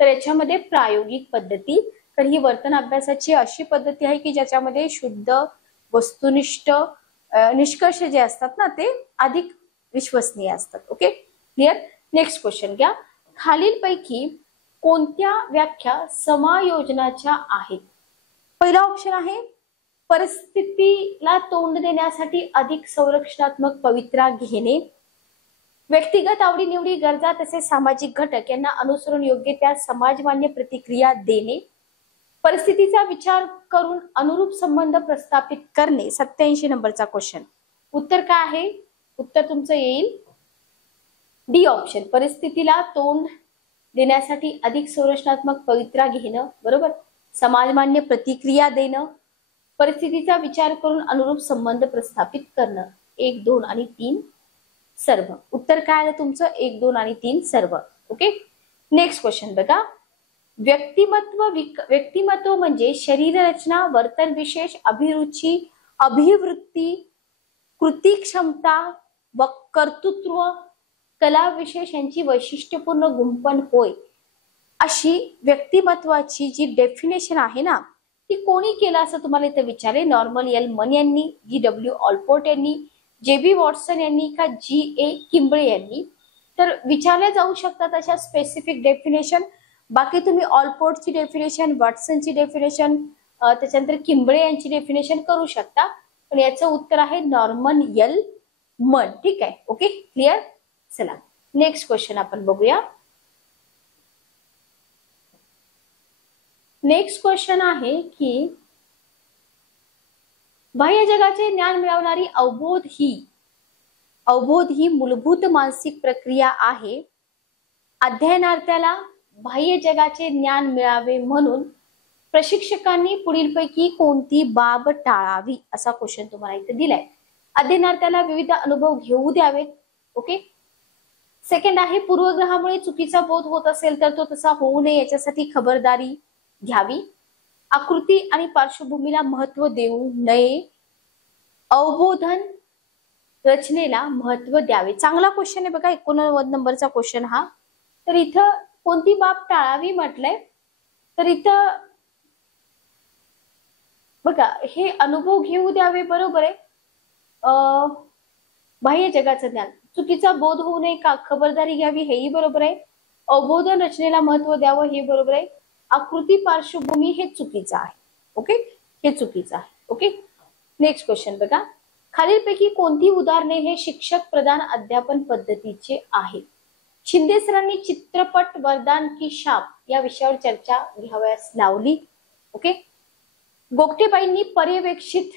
तर याच्यामध्ये प्रायोगिक पद्धती. तर ही वर्तन अभ्यासाची अशी पद्धती आहे की ज्याच्यामध्ये शुद्ध वस्तुनिष्ठ निष्कर्ष जे असतात ना ते अधिक विश्वसनीय असतात. Okay clear. नेक्स्ट क्वेश्चन घ्या. खालीलपैकी कोणत्या व्याख्या समायोजनाच्या आहेत? पहिला ऑप्शन आहे परिस्थितीला तोंड देण्यासाठी अधिक संरक्षणात्मक पवित्रा घेणे. व्यक्तिगत आवडीनिवडी, गरजा तसेच सामाजिक घटक यांना अनुसरून योग्य त्या समाजमान्य प्रतिक्रिया देणे, परिस्थितीचा विचार करून अनुरूप संबंध प्रस्थापित करणे. 87 नंबरचा क्वेश्चन. उत्तर काय आहे? उत्तर तुमचं येईल डी ऑप्शन. परिस्थितीला तोंड देण्यासाठी अधिक संरचनात्मक पवित्रा घेणं, बरोबर, समाजमान्य प्रतिक्रिया देणं, परिस्थितीचा विचार करून अनुरूप संबंध प्रस्थापित करणं. 1, 2 आणि 3 सर्व. उत्तर काय आलं तुमचं? 1, 2 आणि 3 सर्व. ओके. नेक्स्ट क्वेश्चन बघा. व्यक्तिमत्व म्हणजे शरीर रचना, वर्तन विशेष, अभिरुची, अभिवृत्ती, कृती क्षमता व कर्तृत्व, कला विशेष यांची वैशिष्ट्यपूर्ण गुंफण होय. अशी व्यक्तिमत्वाची जी डेफिनेशन आहे ना, ती कोणी केलं असं तुम्हाला इथे विचारले? नॉर्मन एल मन यांनी, GW ऑलपोर्ट यांनी, JB वॉटसन यांनी का GA किंबळे यांनी? तर विचारल्या जाऊ शकतात अशा स्पेसिफिक डेफिनेशन. बाकी तुम्ही ऑलपोर्टची डेफिनेशन, वॉटसनची डेफिनेशन, त्याच्यानंतर किंबळे यांची डेफिनेशन करू शकता. पण याचं उत्तर आहे नॉर्मन एल मन. ठीक आहे. Okay, clear. चला नेक्स्ट क्वेश्चन आपण बघूया. नेक्स्ट क्वेश्चन आहे की बाह्य जगाचे ज्ञान मिळवणारी अवबोध ही मूलभूत मानसिक प्रक्रिया आहे. अध्ययनार्थ्याला बाह्य जगाचे ज्ञान मिळावे म्हणून प्रशिक्षकांनी पुढीलपैकी कोणती बाब टाळावी असा क्वेश्चन तुम्हाला इथे दिलाय. अध्ययनार्थ्याला विविध अनुभव घेऊ द्यावेत. ओके. सेकंड आहे पूर्वग्रहामुळे चुकीचा बोध होत असेल तर तो तसा होऊ नये याच्यासाठी खबरदारी घ्यावी. आकृती आणि पार्श्वभूमीला महत्व देऊ नये. अवबोधन रचनेला महत्व द्यावे. चांगला क्वेश्चन आहे बघा. 89 नंबरचा क्वेश्चन हा. तर इथं कोणती बाब टाळावी म्हटलंय? तर इथं बघा हे अनुभव घेऊ द्यावे, बरोबर आहे. बाह्य जगाचं ज्ञान, चुकीचा बोध होऊ नये का खबरदारी घ्यावी हेही बरोबर आहे. अवबोधन रचनेला महत्व द्यावं हे बरोबर आहे. आकृती पार्श्वभूमी हे चुकीचं आहे. ओके, हे चुकीचं आहे. ओके. नेक्स्ट क्वेश्चन बघा. खालीलपैकी कोणती उदाहरणे हे शिक्षक प्रधान अध्यापन पद्धतीचे आहे? शिंदे सरांनी चित्रपट वरदान की शाप या विषयावर चर्चा घ्यावयास लावली. ओके. गोगटेबाईंनी पर्यवेक्षित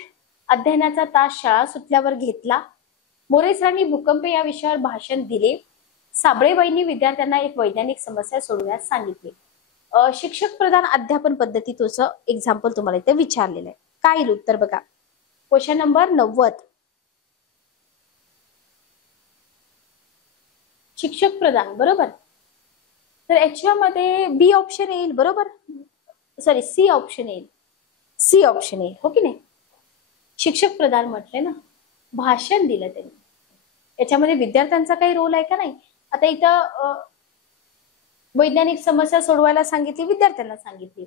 अध्ययनाचा तास शाळा सुटल्यावर घेतला. मोरे सरांनी भूकंप या विषयावर भाषण दिले. साबळेबाईंनी विद्यार्थ्यांना एक वैज्ञानिक समस्या सोडवण्यास सांगितले. शिक्षक प्रधान अध्यापन पद्धतीचं एक्झाम्पल तुम्हाला इथे विचारलेलं आहे. काय येईल उत्तर बघा. Question number 90. शिक्षक प्रधान, बरोबर. तर याच्यामध्ये बी ऑप्शन येईल, बरोबर. सॉरी, सी ऑप्शन येईल. सी ऑप्शन येईल, हो की नाही. शिक्षक प्रधान म्हटले ना, भाषण दिलं त्यांनी. याच्यामध्ये विद्यार्थ्यांचा काही रोल आहे का? नाही. आता इथं वैज्ञानिक समस्या सोडवायला सांगितली, विद्यार्थ्यांना सांगितली.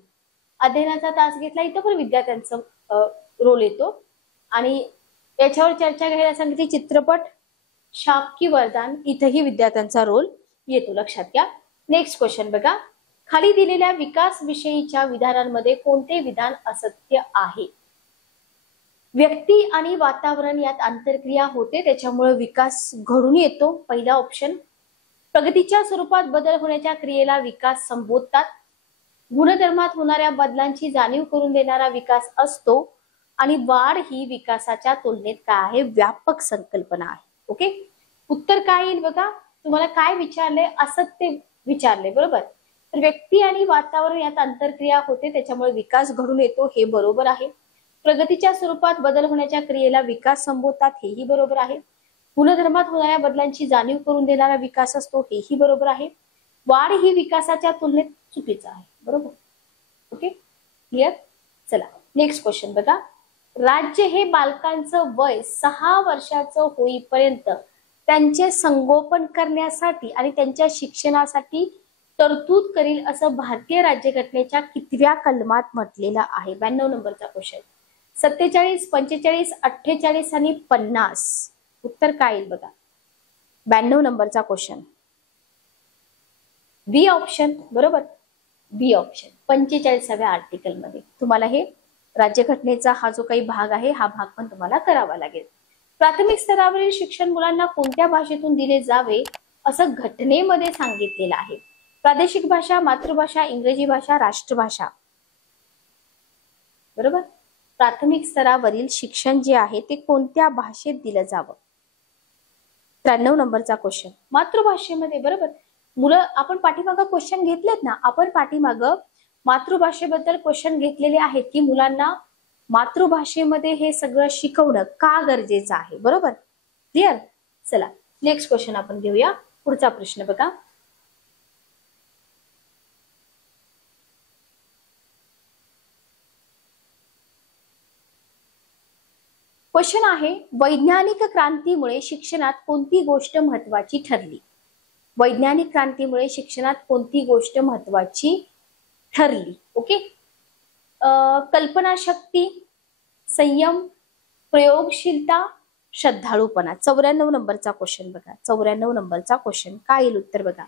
अध्ययनाचा तास घेतला, इथं पण विद्यार्थ्यांचा रोल येतो. आणि याच्यावर चर्चा घ्यायला सांगितली, चित्रपट शाप की वरदान, इथंही विद्यार्थ्यांचा रोल येतो, लक्षात घ्या. नेक्स्ट क्वेश्चन बघा. खाली दिलेल्या विकास विषयीच्या विधानांमध्ये कोणते विधान असत्य आहे? व्यक्ती आणि वातावरण यात आंतरक्रिया होते, त्याच्यामुळे विकास घडून येतो, पहिला ऑप्शन. प्रगतीच्या स्वरूपात बदल होण्याच्या क्रियेला विकास संबोधतात. गुणधर्मात होणाऱ्या बदलांची जाणीव करून देणारा विकास असतो. आणि वाढ ही विकासाच्या तुलनेत काय आहे? व्यापक संकल्पना आहे. ओके. उत्तर काय येईल बघा. तुम्हाला काय विचारले? असत्य विचारले, बरोबर. तर व्यक्ती आणि वातावरण यात आंतरक्रिया होते, त्याच्यामुळे विकास घडून येतो, हे बरोबर आहे. प्रगतीच्या स्वरूपात बदल होण्याच्या क्रियेला विकास संबोधतात, हेही बरोबर आहे. गुणधर्मात होणाऱ्या बदलांची जाणीव करून देणारा विकास असतो, हेही बरोबर आहे. वाढ ही विकासाच्या तुलनेत चुकीचं आहे, बरोबर. Okay, clear. चला नेक्स्ट क्वेश्चन बघा. राज्य हे बालकांचं वय 6 वर्षाचं होईपर्यंत त्यांचे संगोपन करण्यासाठी आणि त्यांच्या शिक्षणासाठी तरतूद करील असं भारतीय राज्यघटनेच्या कितव्या कलमात म्हटलेलं आहे? 92 नंबरचा क्वेश्चन. 47, 45, 48 आणि 50. उत्तर काय येईल बघा. 92 नंबरचा क्वेश्चन. बी ऑप्शन, बरोबर. बी ऑप्शन 45व्या आर्टिकल मध्ये तुम्हाला हे राज्यघटनेचा हा जो काही भाग आहे हा भाग पण तुम्हाला करावा लागेल. प्राथमिक स्तरावरील शिक्षण मुलांना कोणत्या भाषेतून दिले जावे असं घटनेमध्ये सांगितलेलं आहे? प्रादेशिक भाषा, मातृभाषा, इंग्रजी भाषा, राष्ट्रभाषा. बरोबर. प्राथमिक स्तरावरील शिक्षण जे आहे ते कोणत्या भाषेत दिलं जावं? 93 नंबरचा क्वेश्चन मातृभाषेमध्ये. बरोबर. मुलं आपण पाठीमागं क्वेश्चन घेतलेत ना, आपण पाठीमागं मातृभाषेबद्दल क्वेश्चन घेतलेले आहेत की मुलांना मातृभाषेमध्ये हे सगळं शिकवणं का गरजेचं आहे. बरोबर. क्लिअर. चला नेक्स्ट क्वेश्चन आपण घेऊया. पुढचा प्रश्न बघा. क्वेश्चन आहे, वैज्ञानिक क्रांतीमुळे शिक्षणात कोणती गोष्ट महत्वाची ठरली? वैज्ञानिक क्रांतीमुळे शिक्षणात कोणती गोष्ट महत्वाची ठरली? ओके. कल्पनाशक्ती, संयम, प्रयोगशीलता, श्रद्धाळूपणा. 94 नंबरचा क्वेश्चन बघा. 94 नंबरचा क्वेश्चन काय येईल उत्तर बघा.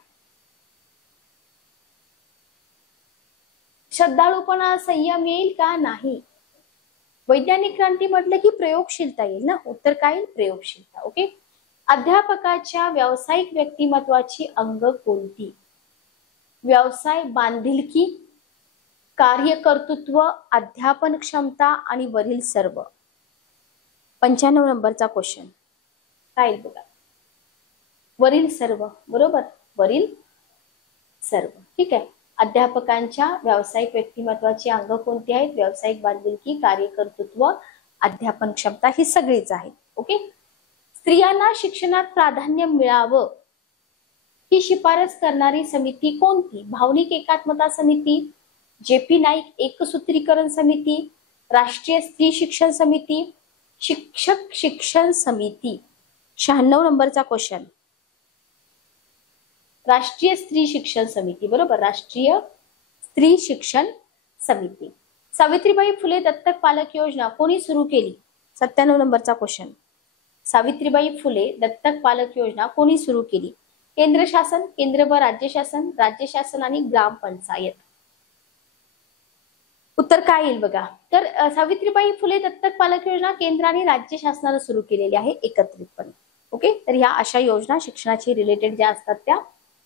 श्रद्धाळूपणा, संयम येईल का? नाही. वैज्ञानिक क्रांती म्हटलं की प्रयोगशीलता येईल ना. उत्तर काय येईल? प्रयोगशीलता. ओके. अध्यापकाच्या व्यावसायिक व्यक्तिमत्वाची अंग कोणती? व्यवसाय, बांधिलकी, कार्यकर्तृत्व, अध्यापन क्षमता आणि वरील सर्व. 95 नंबरचा क्वेश्चन काय येईल बघा. वरील सर्व. बरोबर. वरील सर्व. ठीक आहे. अध्यापकांच्या व्यावसायिक व्यक्तिमत्वाची अंग कोणती आहेत? व्यावसायिक बांधिलकी, कार्यकर्तृत्व, अध्यापन क्षमता ही सगळीच आहेत. ओके. स्त्रियांना शिक्षणात प्राधान्य मिळावं ही शिफारस करणारी समिती कोणती? भावनिक एकात्मता समिती, JP नाईक एकसूत्रीकरण समिती, राष्ट्रीय स्त्री शिक्षण समिती, शिक्षक शिक्षण समिती. 96 नंबरचा क्वेश्चन. राष्ट्रीय स्त्री शिक्षण समिती. बरोबर. राष्ट्रीय स्त्री शिक्षण समिती. सावित्रीबाई फुले दत्तक पालक योजना कोणी सुरू केली? 97 नंबरचा क्वेश्चन. सावित्रीबाई फुले दत्तक पालक योजना कोणी सुरू केली? केंद्र शासन, केंद्र व राज्य शासन, राज्य शासन आणि ग्रामपंचायत. उत्तर काय येईल बघा. तर सावित्रीबाई फुले दत्तक पालक योजना केंद्र आणि राज्य शासनाने सुरू केलेली आहे एकत्रितपणे. ओके. तर ह्या अशा योजना शिक्षणाशी रिलेटेड ज्या असतात त्या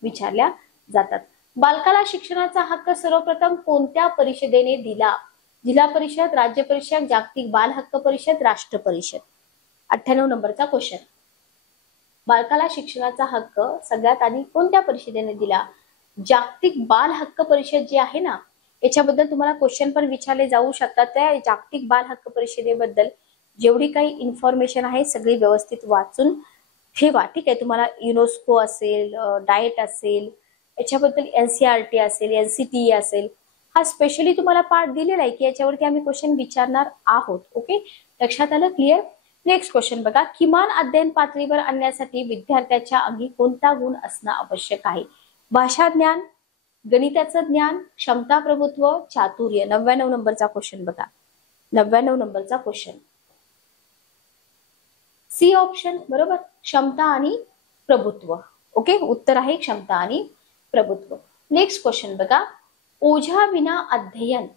विचारल्या जातात. बालकाला शिक्षणाचा हक्क सर्वप्रथम कोणत्या परिषदेने दिला? जिल्हा परिषद, राज्य परिषद, जागतिक बाल हक्क परिषद, राष्ट्र परिषद. 98 नंबरचा क्वेश्चन. बालकाला शिक्षणाचा हक्क सगळ्यात आधी कोणत्या परिषदेने दिला? जागतिक बाल हक्क परिषद जी आहे ना, याच्याबद्दल तुम्हाला क्वेश्चन पण विचारले जाऊ शकतात. त्या जागतिक बाल हक्क परिषदेबद्दल जेवढी काही इन्फॉर्मेशन आहे सगळी व्यवस्थित वाचून ठेवा. ठीक आहे. तुम्हाला युनेस्को असेल, डाएट असेल, याच्याबद्दल NCERT असेल, NCTE असेल, हा स्पेशली तुम्हाला पार्ट दिलेला आहे की याच्यावरती आम्ही क्वेश्चन विचारणार आहोत. ओके. लक्षात आलं? क्लिअर. नेक्स्ट क्वेश्चन बघा. किमान अध्ययन पातळीवर आणण्यासाठी विद्यार्थ्याच्या अंगी कोणता गुण असणं आवश्यक आहे? भाषा ज्ञान, गणिताचं ज्ञान, क्षमता प्रभुत्व, चातुर्य. 99 नंबरचा क्वेश्चन बघा. 99 नंबरचा क्वेश्चन. C option. बरोबर. क्षमता आणि प्रभुत्व. ओके. उत्तर आहे क्षमता आणि प्रभुत्व. नेक्स्ट क्वेश्चन बघा. ओझ्या विना अध्ययन,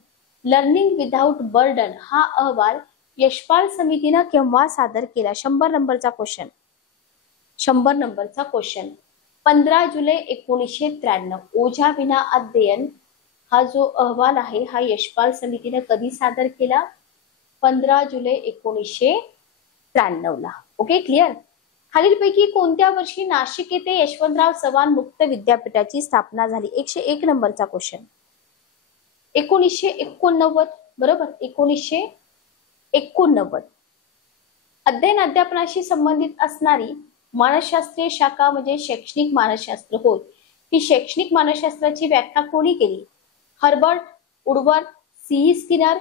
लर्निंग विदाउट बर्डन हा अहवाल यशपाल समितीनं केव्हा सादर केला? 100 नंबरचा क्वेश्चन. 100 नंबरचा क्वेश्चन. 15 जुलै 1993. ओझ्या विना अध्ययन हा जो अहवाल आहे हा यशपाल समितीने कधी सादर केला? 15 जुलै 1993 ला. ओके. क्लिअर. खालीलपैकी कोणत्या वर्षी नाशिक येथे यशवंतराव चव्हाण मुक्त विद्यापीठाची स्थापना झाली? 101 नंबरचा क्वेश्चन. 1989. बरोबर. 1989. अध्ययन अध्यापनाशी संबंधित असणारी मानसशास्त्रीय शाखा म्हणजे शैक्षणिक मानसशास्त्र होय. ही शैक्षणिक मानसशास्त्राची व्याख्या कोणी केली? Herbert, Woodworth, C.E. Skinner,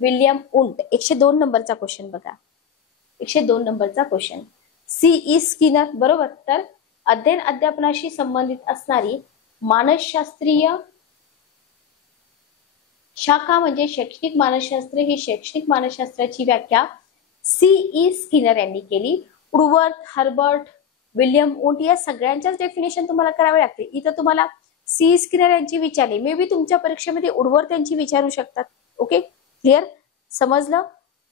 William उंट. 102 नंबरचा क्वेश्चन बघा. 102 नंबरचा क्वेश्चन. C.E. स्किनर. बरोबर. तर अध्ययन अध्यापनाशी संबंधित असणारी मानसशास्त्रीय शाखा म्हणजे शैक्षणिक मानसशास्त्र. ही शैक्षणिक मानसशास्त्राची व्याख्या C.E. स्किनर यांनी केली. वुडवर्थ, हर्बर्ट, विल्यम उंट या सगळ्यांच्याच डेफिनेशन तुम्हाला करावे लागते. इथं तुम्हाला C.E. स्किनर यांची विचारली, मे बी तुमच्या परीक्षेमध्ये वुडवर्थ यांची विचारू शकतात. ओके. क्लिअर. समजलं?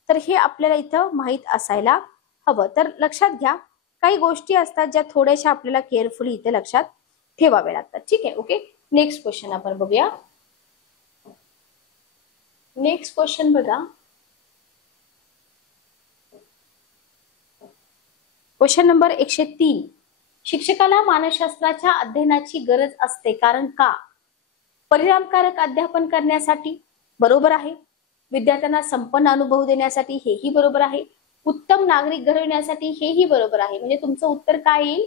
तर हे आपल्याला इथं माहित असायला हवं. तर लक्षात घ्या, काही गोष्टी असतात ज्या थोड्याशा आपल्याला केअरफुली इथे लक्षात ठेवावे लागतात. ठीक आहे. ओके, नेक्स्ट क्वेश्चन आपण बघूया. नेक्स्ट क्वेश्चन बघा. Question number 103. शिक्षकाला मानसशास्त्राच्या अध्ययनाची गरज असते कारण का? परिणामकारक अध्यापन करण्यासाठी, बरोबर आहे. विद्यार्थ्यांना संपन्न अनुभव देण्यासाठी, हेही बरोबर आहे. उत्तम नागरिक घडविण्यासाठी, हेही बरोबर आहे. म्हणजे तुमचं उत्तर काय येईल?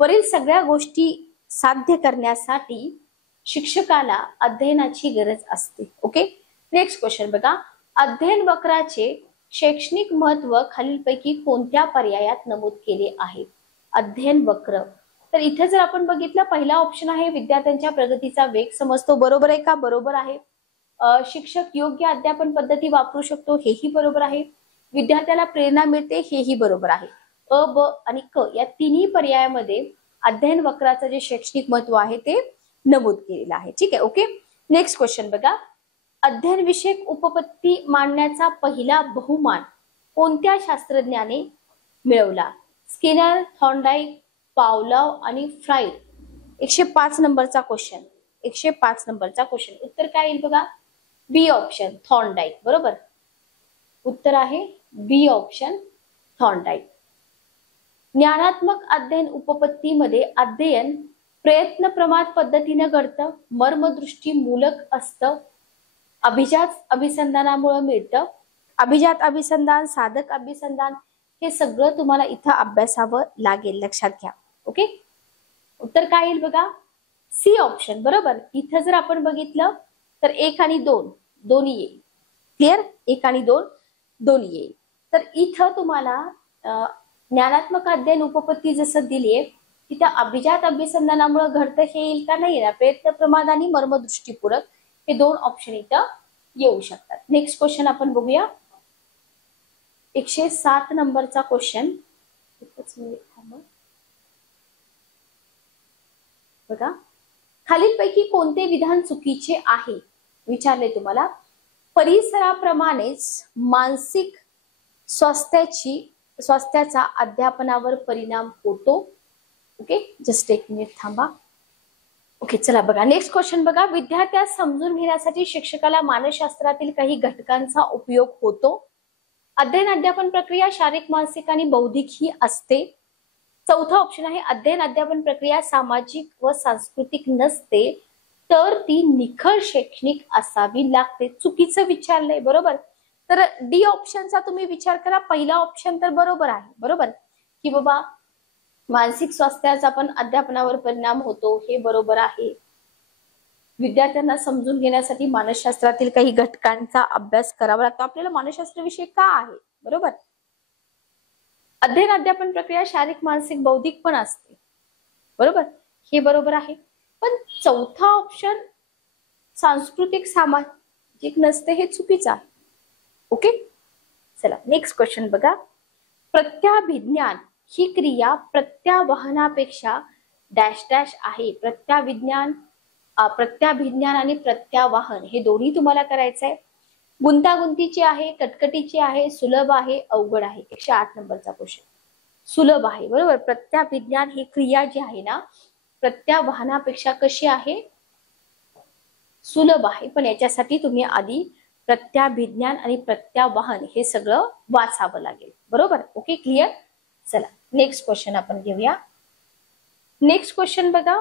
वरील सगळ्या गोष्टी साध्य करण्यासाठी शिक्षकाला अध्ययनाची गरज असते. ओके, नेक्स्ट क्वेश्चन बघा. अध्ययन वक्राचे शैक्षणिक महत्व खालीलपैकी कोणत्या पर्यायात नमूद केले आहे? अध्ययन वक्र, तर इथे जर आपण बघितलं, पहिला ऑप्शन आहे विद्यार्थ्यांच्या प्रगतीचा वेग समजतो. बरोबर आहे का? बरोबर आहे. शिक्षक योग्य अध्यापन पद्धती वापरू शकतो, हेही बरोबर आहे. विद्यार्थ्याला प्रेरणा मिळते, हेही बरोबर आहे. अ, ब आणि क या तिन्ही पर्यायामध्ये अध्ययन वक्राचं जे शैक्षणिक महत्व आहे ते नमूद केलेलं आहे. ठीक आहे. ओके, नेक्स्ट क्वेश्चन बघा. अध्ययन विषयक उपपत्ती मांडण्याचा पहिला बहुमान कोणत्या शास्त्रज्ञाने मिळवला? स्किनर, थॉर्नडाईक, पावलॉव आणि फ्राईड. 105 नंबरचा क्वेश्चन. 105 नंबरचा क्वेश्चन. उत्तर काय येईल बघा? बी ऑप्शन, थॉर्नडाईक. बरोबर, उत्तर आहे बी ऑप्शन, थॉर्नडाईक. ज्ञानात्मक अध्ययन उपपत्तीमध्ये अध्ययन प्रयत्नप्रमाद पद्धतीनं घडतं, मर्मदृष्टी मूलक असतं, अभिजात अभिसंधानामुळे मिळतं. अभिजात अभिसंधान, साधक अभिसंधान, हे सगळं तुम्हाला इथं अभ्यासावं लागेल, लक्षात घ्या. ओके, उत्तर काय येईल बघा? C option. बरोबर, इथं जर आपण बघितलं तर 1 आणि 2 दोन्ही येईल. क्लिअर? 1 आणि 2 दोन्ही येईल. तर इथं तुम्हाला ज्ञानात्मक अध्ययन उपपत्ती जसं दिलीये, तिथं अभिजात अभिसंधानामुळे घडतं हे येईल का? नाही येणार. प्रयत्न प्रमाद आणि मर्मदृष्टीपूरक हे 2 ऑप्शन इथं येऊ शकतात. नेक्स्ट क्वेश्चन आपण बघूया. 107 नंबरचा क्वेश्चन. बघा, खालीलपैकी कोणते विधान चुकीचे आहे? विचारले तुम्हाला. परिसराप्रमाणेच मानसिक स्वास्थ्याचा अध्यापनावर परिणाम होतो. ओके, जस्ट एक मिनिट थांबा. ओके, चला बघा, नेक्स्ट क्वेश्चन बघा. विद्यार्थ्यास समजून घेण्यासाठी शिक्षकाला मानसशास्त्रातील काही घटकांचा उपयोग होतो. अध्ययन अध्यापन प्रक्रिया शारीरिक, मानसिक आणि बौद्धिक ही असते. चौथा ऑप्शन आहे अध्ययन अध्यापन प्रक्रिया सामाजिक व सांस्कृतिक नसते, तर ती निखळ शैक्षणिक असावी लागते. चुकीचं विचारलंय. बरोबर, तर डी ऑप्शनचा तुम्ही विचार करा. पहिला ऑप्शन तर बरोबर आहे. बरोबर, की बाबा मानसिक स्वास्थ्याचा पण अध्यापनावर परिणाम होतो, हे बरोबर आहे. विद्यार्थ्यांना समजून घेण्यासाठी मानसशास्त्रातील काही घटकांचा अभ्यास करावा लागतो. आपल्याला मानसशास्त्र विषय का आहे? बरोबर, अध्ययन अध्यापन प्रक्रिया शारीरिक, मानसिक, बौद्धिक पण असते. बरोबर, हे बरोबर आहे. पण चौथा ऑप्शन सांस्कृतिक सामाजिक नसते, हे चुकीचं आहे. ओके, चला नेक्स्ट क्वेश्चन बघा. प्रत्याभिज्ञान ही क्रिया प्रत्यावहनापेक्षा डॅश डॅश आहे. प्रत्याभिज्ञान आणि प्रत्यावाहन हे दोन्ही तुम्हाला करायचं आहे. गुंतागुंतीची आहे, कटकटीची आहे, सुलभ आहे, अवघड आहे. 108 नंबरचा क्वेश्चन. सुलभ आहे. बरोबर, प्रत्याभिज्ञान ही क्रिया जी आहे ना, प्रत्यावाहनापेक्षा कशी आहे? सुलभ आहे. पण याच्यासाठी तुम्ही आधी प्रत्याभिज्ञान आणि प्रत्यावाहन हे सगळं वाचावं लागेल. बरोबर, ओके, क्लिअर? चला नेक्स्ट क्वेश्चन आपण घेऊया. नेक्स्ट क्वेश्चन बघा.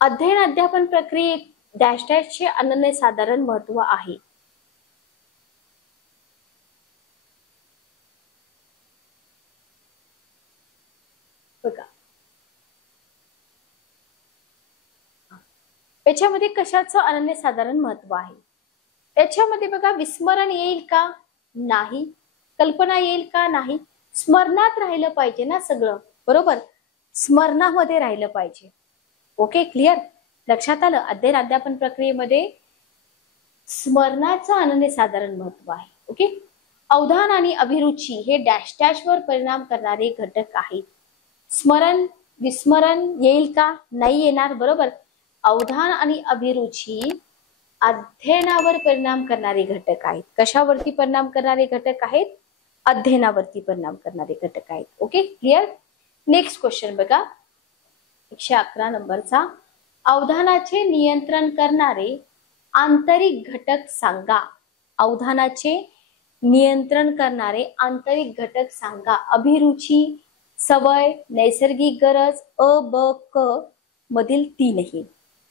अध्ययन अध्यापन प्रक्रियेत डॅश डॅशचे अनन्यसाधारण महत्व आहे. बघा, याच्यामध्ये कशाचं अनन्यसाधारण महत्व आहे? याच्यामध्ये बघा, विस्मरण येईल का? नाही. कल्पना येईल का? नाही. स्मरणात राहिलं पाहिजे ना सगळं. बरोबर, स्मरणामध्ये राहिलं पाहिजे. Okay, clear? लक्षात आलं? अध्ययन अध्यापन प्रक्रियेमध्ये स्मरणाचं अनन्यसाधारण महत्व आहे. ओके, अवधान आणि अभिरुची हे डॅश डॅशवर परिणाम करणारे घटक आहेत. स्मरण, विस्मरण येईल का? नाही येणार. बरोबर, अवधान आणि अभिरुची अध्ययनावर परिणाम करणारे घटक आहेत. कशावरती परिणाम करणारे घटक आहेत? अध्ययनावरती परिणाम करणारे घटक आहेत. Okay, clear. नेक्स्ट क्वेश्चन बघा, 111 नंबरचा. अवधानाचे नियंत्रण करणारे आंतरिक घटक सांगा. अवधानाचे नियंत्रण करणारे आंतरिक घटक सांगा. अभिरुची, सवय, नैसर्गिक गरज, अ ब क मधील तीनही.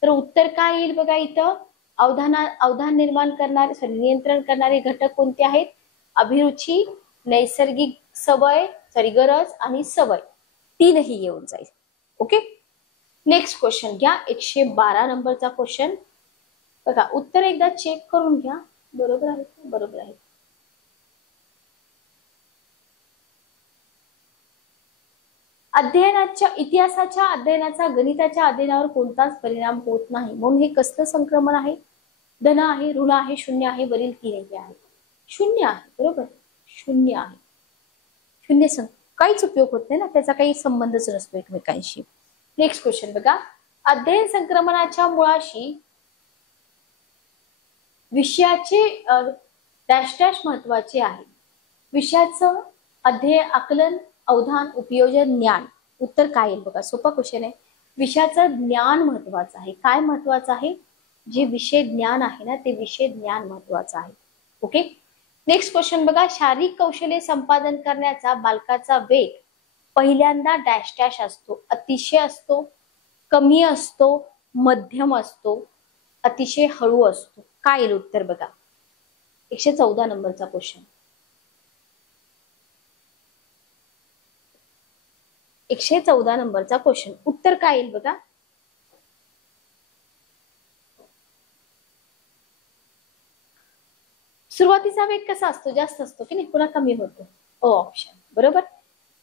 तर उत्तर काय येईल बघा इथं. अवधान निर्माण करणारे नियंत्रण करणारे घटक कोणते आहेत? अभिरुची, नैसर्गिक सवय गरज आणि सवय, तीनही येऊन जाईल. ओके, नेक्स्ट क्वेश्चन घ्या, 112 नंबरचा क्वेश्चन बघा. उत्तर एकदा चेक करून घ्या, बरोबर आहे का? बरोबर आहे. अध्ययनाच्या इतिहासाच्या अध्ययनाचा गणिताच्या अध्ययनावर कोणताच परिणाम होत नाही, म्हणून हे कसलं संक्रमण आहे? धन आहे, ऋण आहे, शून्य आहे, वरील तीनही आहे. शून्य आहे, बरोबर, शून्य आहे. शून्य काहीच उपयोग होत नाही ना, त्याचा काही संबंधच नसतो एकमेकांशी. नेक्स्ट क्वेश्चन बघा. अध्ययन संक्रमणाच्या मुळाशी विषयाचे डॅश डॅश महत्वाचे आहे. विषयाचं अध्ययन, आकलन, अवधान, उपयोजन, ज्ञान. उत्तर काय येईल बघा, सोपा क्वेश्चन आहे. विषयाचं ज्ञान महत्वाचं आहे. काय महत्वाचं आहे? जे विषय ज्ञान आहे ना, ते विषय ज्ञान महत्वाचं आहे. ओके, नेक्स्ट क्वेश्चन बघा. शारीरिक कौशल्य संपादन करण्याचा बालकाचा वेग पहिल्यांदा डॅश डॅश असतो. अतिशय असतो, कमी असतो, मध्यम असतो, अतिशय हळू असतो. काय येईल उत्तर बघा. 114 नंबरचा क्वेश्चन. 114 नंबरचा क्वेश्चन. उत्तर काय येईल बघा. सुरुवातीचा वेग कसा असतो? जास्त असतो की नाही, पुन्हा कमी होतो. ओ ऑप्शन, बरोबर.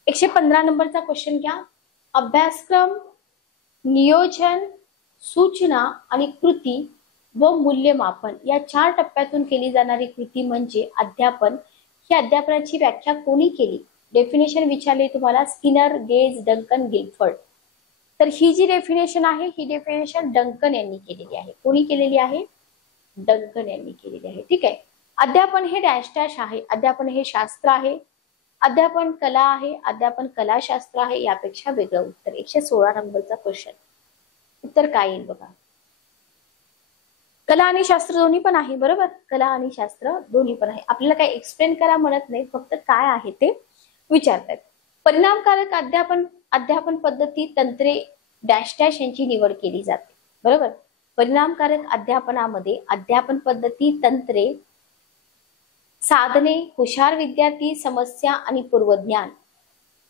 115 नंबरचा क्वेश्चन घ्या. अभ्यासक्रम, नियोजन, सूचना आणि कृती व मूल्यमापन या 4 टप्प्यातून केली जाणारी कृती म्हणजे अध्यापन. ही अध्यापनाची व्याख्या कोणी केली? डेफिनेशन विचारले तुम्हाला, स्किनर, गेज, डंकन, गिलफर्ड. तर ही जी डेफिनेशन आहे, ही डेफिनेशन डंकन यांनी केलेली आहे. कोणी केलेली आहे? डंकन यांनी केलेली आहे. ठीक आहे. अध्यापन हे डॅश डॅश आहे. अध्यापन हे शास्त्र आहे. अध्यापन कला आहे. अध्यापन कलाशास्त्र आहे. यापेक्षा वेगळं उत्तर. 116 नंबरचा क्वेश्चन. उत्तर काय येईल बघा. कला आणि शास्त्र दोन्ही पण आहे, बरोबर. कला आणि शास्त्र दोन्ही पण आहे. आपल्याला काही एक्सप्लेन करा म्हणत नाही, फक्त काय आहे ते विचारतात. परिणामकारक अध्यापन पद्धती, तंत्रे डॅश डॅश यांची निवड केली जाते, बरोबर. परिणामकारक अध्यापनामध्ये अध्यापन पद्धती, तंत्रे, साधने, हुशार विद्यार्थी, समस्या आणि पूर्वज्ञान.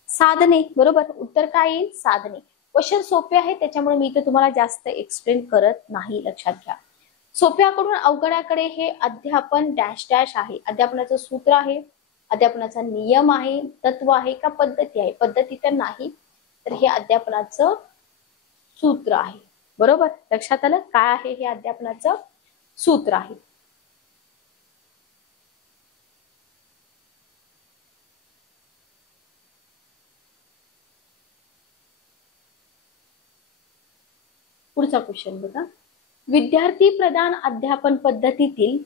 साधने, बरोबर. उत्तर काय येईल? साधने. क्वेश्चन सोपे आहे, त्याच्यामुळे मी इथे तुम्हाला जास्त एक्सप्लेन करत नाही, लक्षात घ्या. सोप्याकडून अवघडाकडे हे अध्यापन डॅश डॅश आहे. अध्यापनाचं सूत्र आहे, अध्यापनाचा नियम आहे, तत्व आहे का पद्धती आहे? पद्धती तर नाही, तर हे अध्यापनाचं सूत्र आहे, बरोबर. लक्षात आलं? काय आहे हे अध्यापनाचं सूत्र आहे. पुढचा क्वेश्चन बघा. विद्यार्थी प्रधान अध्यापन पद्धतीतील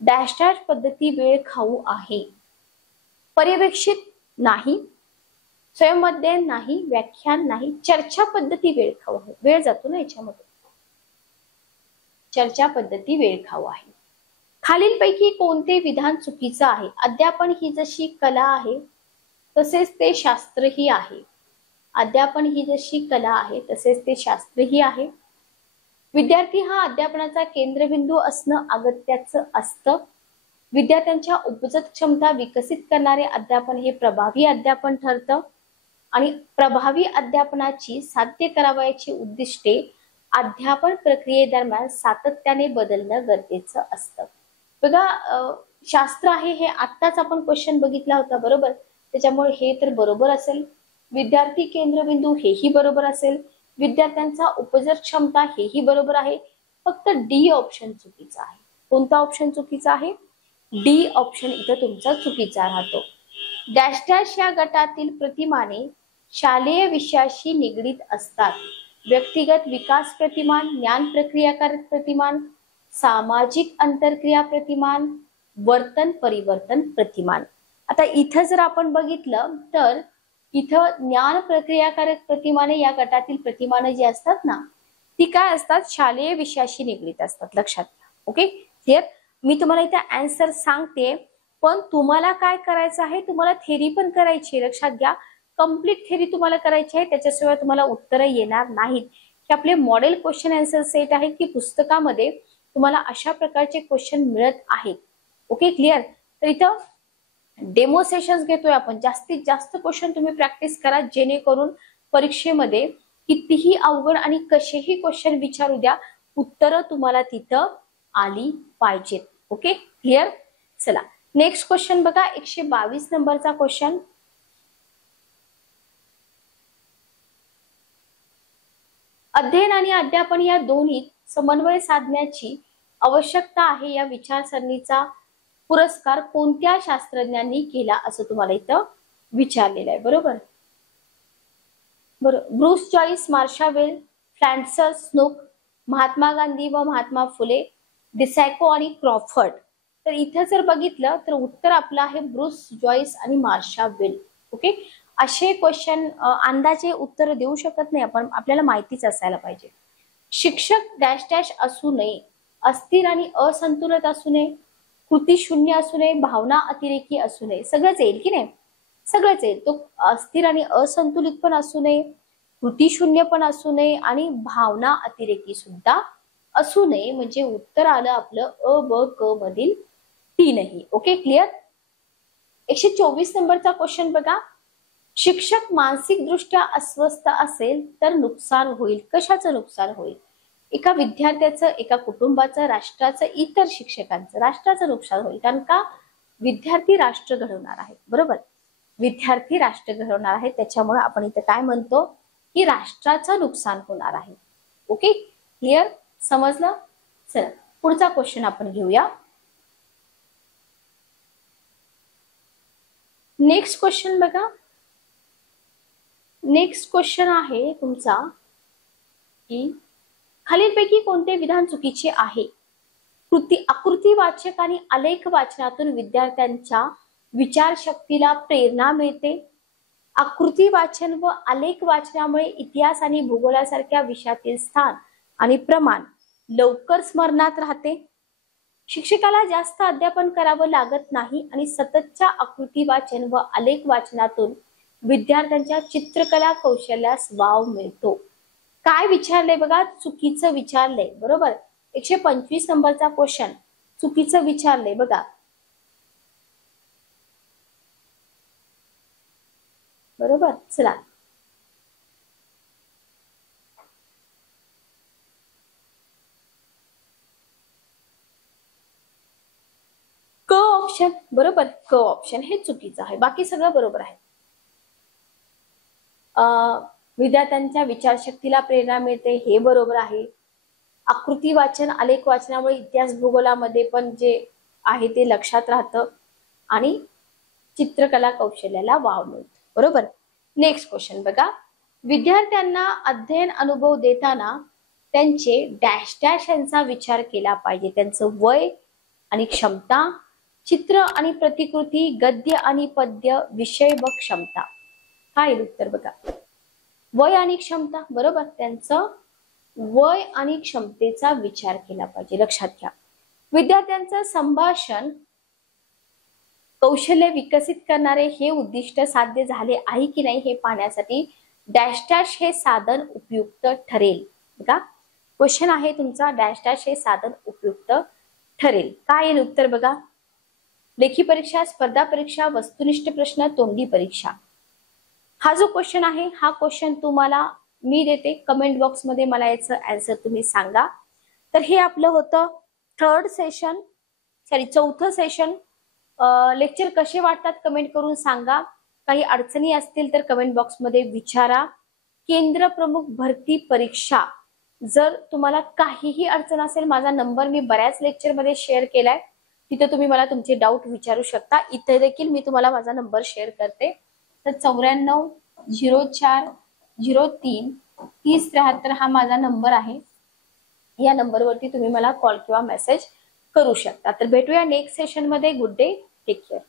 डॅश डॅश पद्धती वेळ खाऊ आहे. पर्यवेक्षित नाही, स्वयंअध्ययन नाही, व्याख्यान नाही, चर्चा पद्धती वेळ खाऊ आहे. वेळ जातो ना याच्यामध्ये. चर्चा पद्धती वेळ खाऊ आहे. खालीलपैकी कोणते विधान चुकीचं आहे? अध्यापन ही जशी कला आहे तसेच ते शास्त्रही आहे. अध्यापन ही जशी कला आहे तसेच ते शास्त्रही आहे. विद्यार्थी हा अध्यापनाचा केंद्रबिंदू असणं अगत्याचं असतं. विद्यार्थ्यांच्या उपजत क्षमता विकसित करणारे अध्यापन हे प्रभावी अध्यापन ठरतं आणि प्रभावी अध्यापनाची साध्य करावयाची उद्दिष्टे अध्यापन प्रक्रियेदरम्यान सातत्याने बदलणं गरजेचं असतं. बघा, शास्त्र आहे हे आत्ताच आपण क्वेश्चन बघितला होता, बरोबर. त्याच्यामुळे हे तर बरोबर असेल. विद्यार्थी केंद्रबिंदू हेही बरोबर असेल. विद्यार्थ्यांचा उपजत क्षमता हेही बरोबर आहे. फक्त डी ऑप्शन चुकीचा आहे. कोणता ऑप्शन चुकीचा आहे? डी ऑप्शन इथं तुमचा चुकीचा राहतो. डॅश डॅश या गटातील प्रतिमाने शालेय विषयाशी निगडीत असतात. व्यक्तिगत विकास प्रतिमान, ज्ञान प्रक्रियाकारक प्रतिमान, सामाजिक अंतरक्रिया प्रतिमान, वर्तन परिवर्तन प्रतिमान. आता इथं जर आपण बघितलं तर इथं ज्ञान प्रक्रियाकारक प्रतिमाने या गटातील प्रतिमाने जी असतात ना ती काय असतात, शालेय विषयाशी निगडीत असतात. लक्षात घ्या. Okay, clear. मी तुम्हाला इथे आन्सर सांगते, पण तुम्हाला काय करायचं आहे, तुम्हाला थेरी पण करायची. लक्षात घ्या, कम्प्लीट थेरी तुम्हाला करायची आहे, त्याच्याशिवाय तुम्हाला उत्तर येणार नाहीत. हे आपले मॉडेल क्वेश्चन आन्सर सेट आहेत की पुस्तकामध्ये तुम्हाला अशा प्रकारचे क्वेश्चन मिळत आहेत. Okay, clear. तर इथं डेमो सेशन्स घेतोय आपण. जास्तीत जास्त क्वेश्चन तुम्ही प्रॅक्टिस करा, जेणेकरून परीक्षेमध्ये कितीही अवघड आणि कसेही क्वेश्चन विचारू द्या, उत्तरं तुम्हाला तिथं आली पाहिजेत. Okay, clear. चला नेक्स्ट क्वेश्चन बघा, 122 नंबरचा क्वेश्चन. अध्ययन आणि अध्यापन या दोन्हीत समन्वय साधण्याची आवश्यकता आहे या विचारसरणीचा पुरस्कार कोणत्या शास्त्रज्ञांनी केला असं तुम्हाला इथं विचारलेलं आहे. बरोबर. ब्रूस जॉइस, मार्शा वेल, फ्रान्सिस स्नूक, महात्मा गांधी व महात्मा फुले, डिसॅको आणि क्रॉफर्ड. तर इथं जर बघितलं तर उत्तर आपलं आहे ब्रूस जॉइस आणि मार्शा वेल. ओके, असे क्वेश्चन अंदाजे उत्तर देऊ शकत नाही आपण, आपल्याला माहितीच असायला पाहिजे. शिक्षक डॅश डॅश असू नये, अस्थिर आणि असंतुलित असू नये, कृती शून्य असू नये, भावना अतिरेकी असू नये. सगळंच येईल की नाही, सगळंच येईल. तो अस्थिर आणि असंतुलित पण असू नये, कृती शून्य पण असू नये आणि भावना अतिरेकी सुद्धा असू नये. म्हणजे उत्तर आलं आपलं अ ब क मधील तीनही. Okay, clear. 124 नंबरचा क्वेश्चन बघा. शिक्षक मानसिकदृष्ट्या अस्वस्थ असेल तर नुकसान होईल. कशाचं नुकसान होईल? एका विद्यार्थ्याचं, एका कुटुंबाचं, राष्ट्राचं, इतर शिक्षकांचं. राष्ट्राचं नुकसान होईल, कारण का विद्यार्थी राष्ट्र घडवणार आहे. बरोबर, विद्यार्थी राष्ट्र घडवणार आहे, त्याच्यामुळे आपण इथं काय म्हणतो की राष्ट्राचं नुकसान होणार आहे. ओके, क्लिअर, समजलं. चला पुढचा क्वेश्चन आपण घेऊया. नेक्स्ट क्वेश्चन बघा. नेक्स्ट क्वेश्चन आहे तुमचा की खालीलपैकी कोणते विधान चुकीचे आहे? आकृती वाचक आणि आलेख वाचनातून विद्यार्थ्यांच्या विचारशक्तीला प्रेरणा मिळते. आकृती वाचन व आलेख वाचनामुळे इतिहास आणि भूगोलासारख्या विषयातील स्थान आणि प्रमाण लवकर स्मरणात राहते. शिक्षकाला जास्त अध्यापन करावं लागत नाही आणि सततच्या आकृती वाचन व आलेख वाचनातून विद्यार्थ्यांच्या चित्रकला कौशल्यास वाव मिळतो. काय विचारलंय बघा, चुकीचं विचारलंय. बरोबर, 125 नंबरचा क्वेश्चन चुकीचं विचारलंय बघा. बरोबर, चला क ऑप्शन. बरोबर, क ऑप्शन हे चुकीचं आहे, बाकी सगळं बरोबर आहे. विद्यार्थ्यांच्या विचारशक्तीला प्रेरणा मिळते हे बरोबर आहे. आकृती वाचन आलेख वाचनामुळे इतिहास भूगोलामध्ये पण जे आहे ते लक्षात राहतं आणि चित्रकला कौशल्याला वाव मिळतो. बरोबर. नेक्स्ट क्वेश्चन बघा. विद्यार्थ्यांना अध्ययन अनुभव देताना त्यांचे डॅश डॅश यांचा विचार केला पाहिजे. त्यांचं वय आणि क्षमता, चित्र आणि प्रतिकृती, गद्य आणि पद्य, विषय व क्षमता. काय उत्तर बघा, वय आणि क्षमता. बरोबर, त्यांचं वय आणि क्षमतेचा विचार केला पाहिजे. लक्षात घ्या. विद्यार्थ्यांचं संभाषण कौशल्य विकसित करणारे हे उद्दिष्ट साध्य झाले आहे की नाही हे पाहण्यासाठी डॅश डॅश हे साधन उपयुक्त ठरेल. बघा, क्वेश्चन आहे तुमचा, डॅश डॅश हे साधन उपयुक्त ठरेल. काय येईल उत्तर बघा. लेखी परीक्षा, स्पर्धा परीक्षा, वस्तुनिष्ठ प्रश्न, तोंडी परीक्षा. हा जो क्वेश्चन आहे हा क्वेश्चन तुम्हाला मी देते, कमेंट बॉक्स मध्ये मला याचं आन्सर तुम्ही सांगा. तर हे आपलं होतं चौथं सेशन. लेक्चर कसे वाटतात कमेंट करून सांगा. काही अडचणी असतील तर कमेंट बॉक्स मध्ये विचारा. केंद्र प्रमुख भरती परीक्षा, जर तुम्हाला काहीही अडचण असेल, माझा नंबर मी बऱ्याच लेक्चर मध्ये शेअर केलाय, तिथे तुम्ही मला तुमचे डाऊट विचारू शकता. इथे देखील मी तुम्हाला माझा नंबर शेअर करते. तर 94 04 03 3073 हा माझा नंबर आहे. या नंबरवरती तुम्ही मला कॉल किंवा मेसेज करू शकता. तर भेटूया नेक्स्ट सेशन मध्ये. Good day, take care.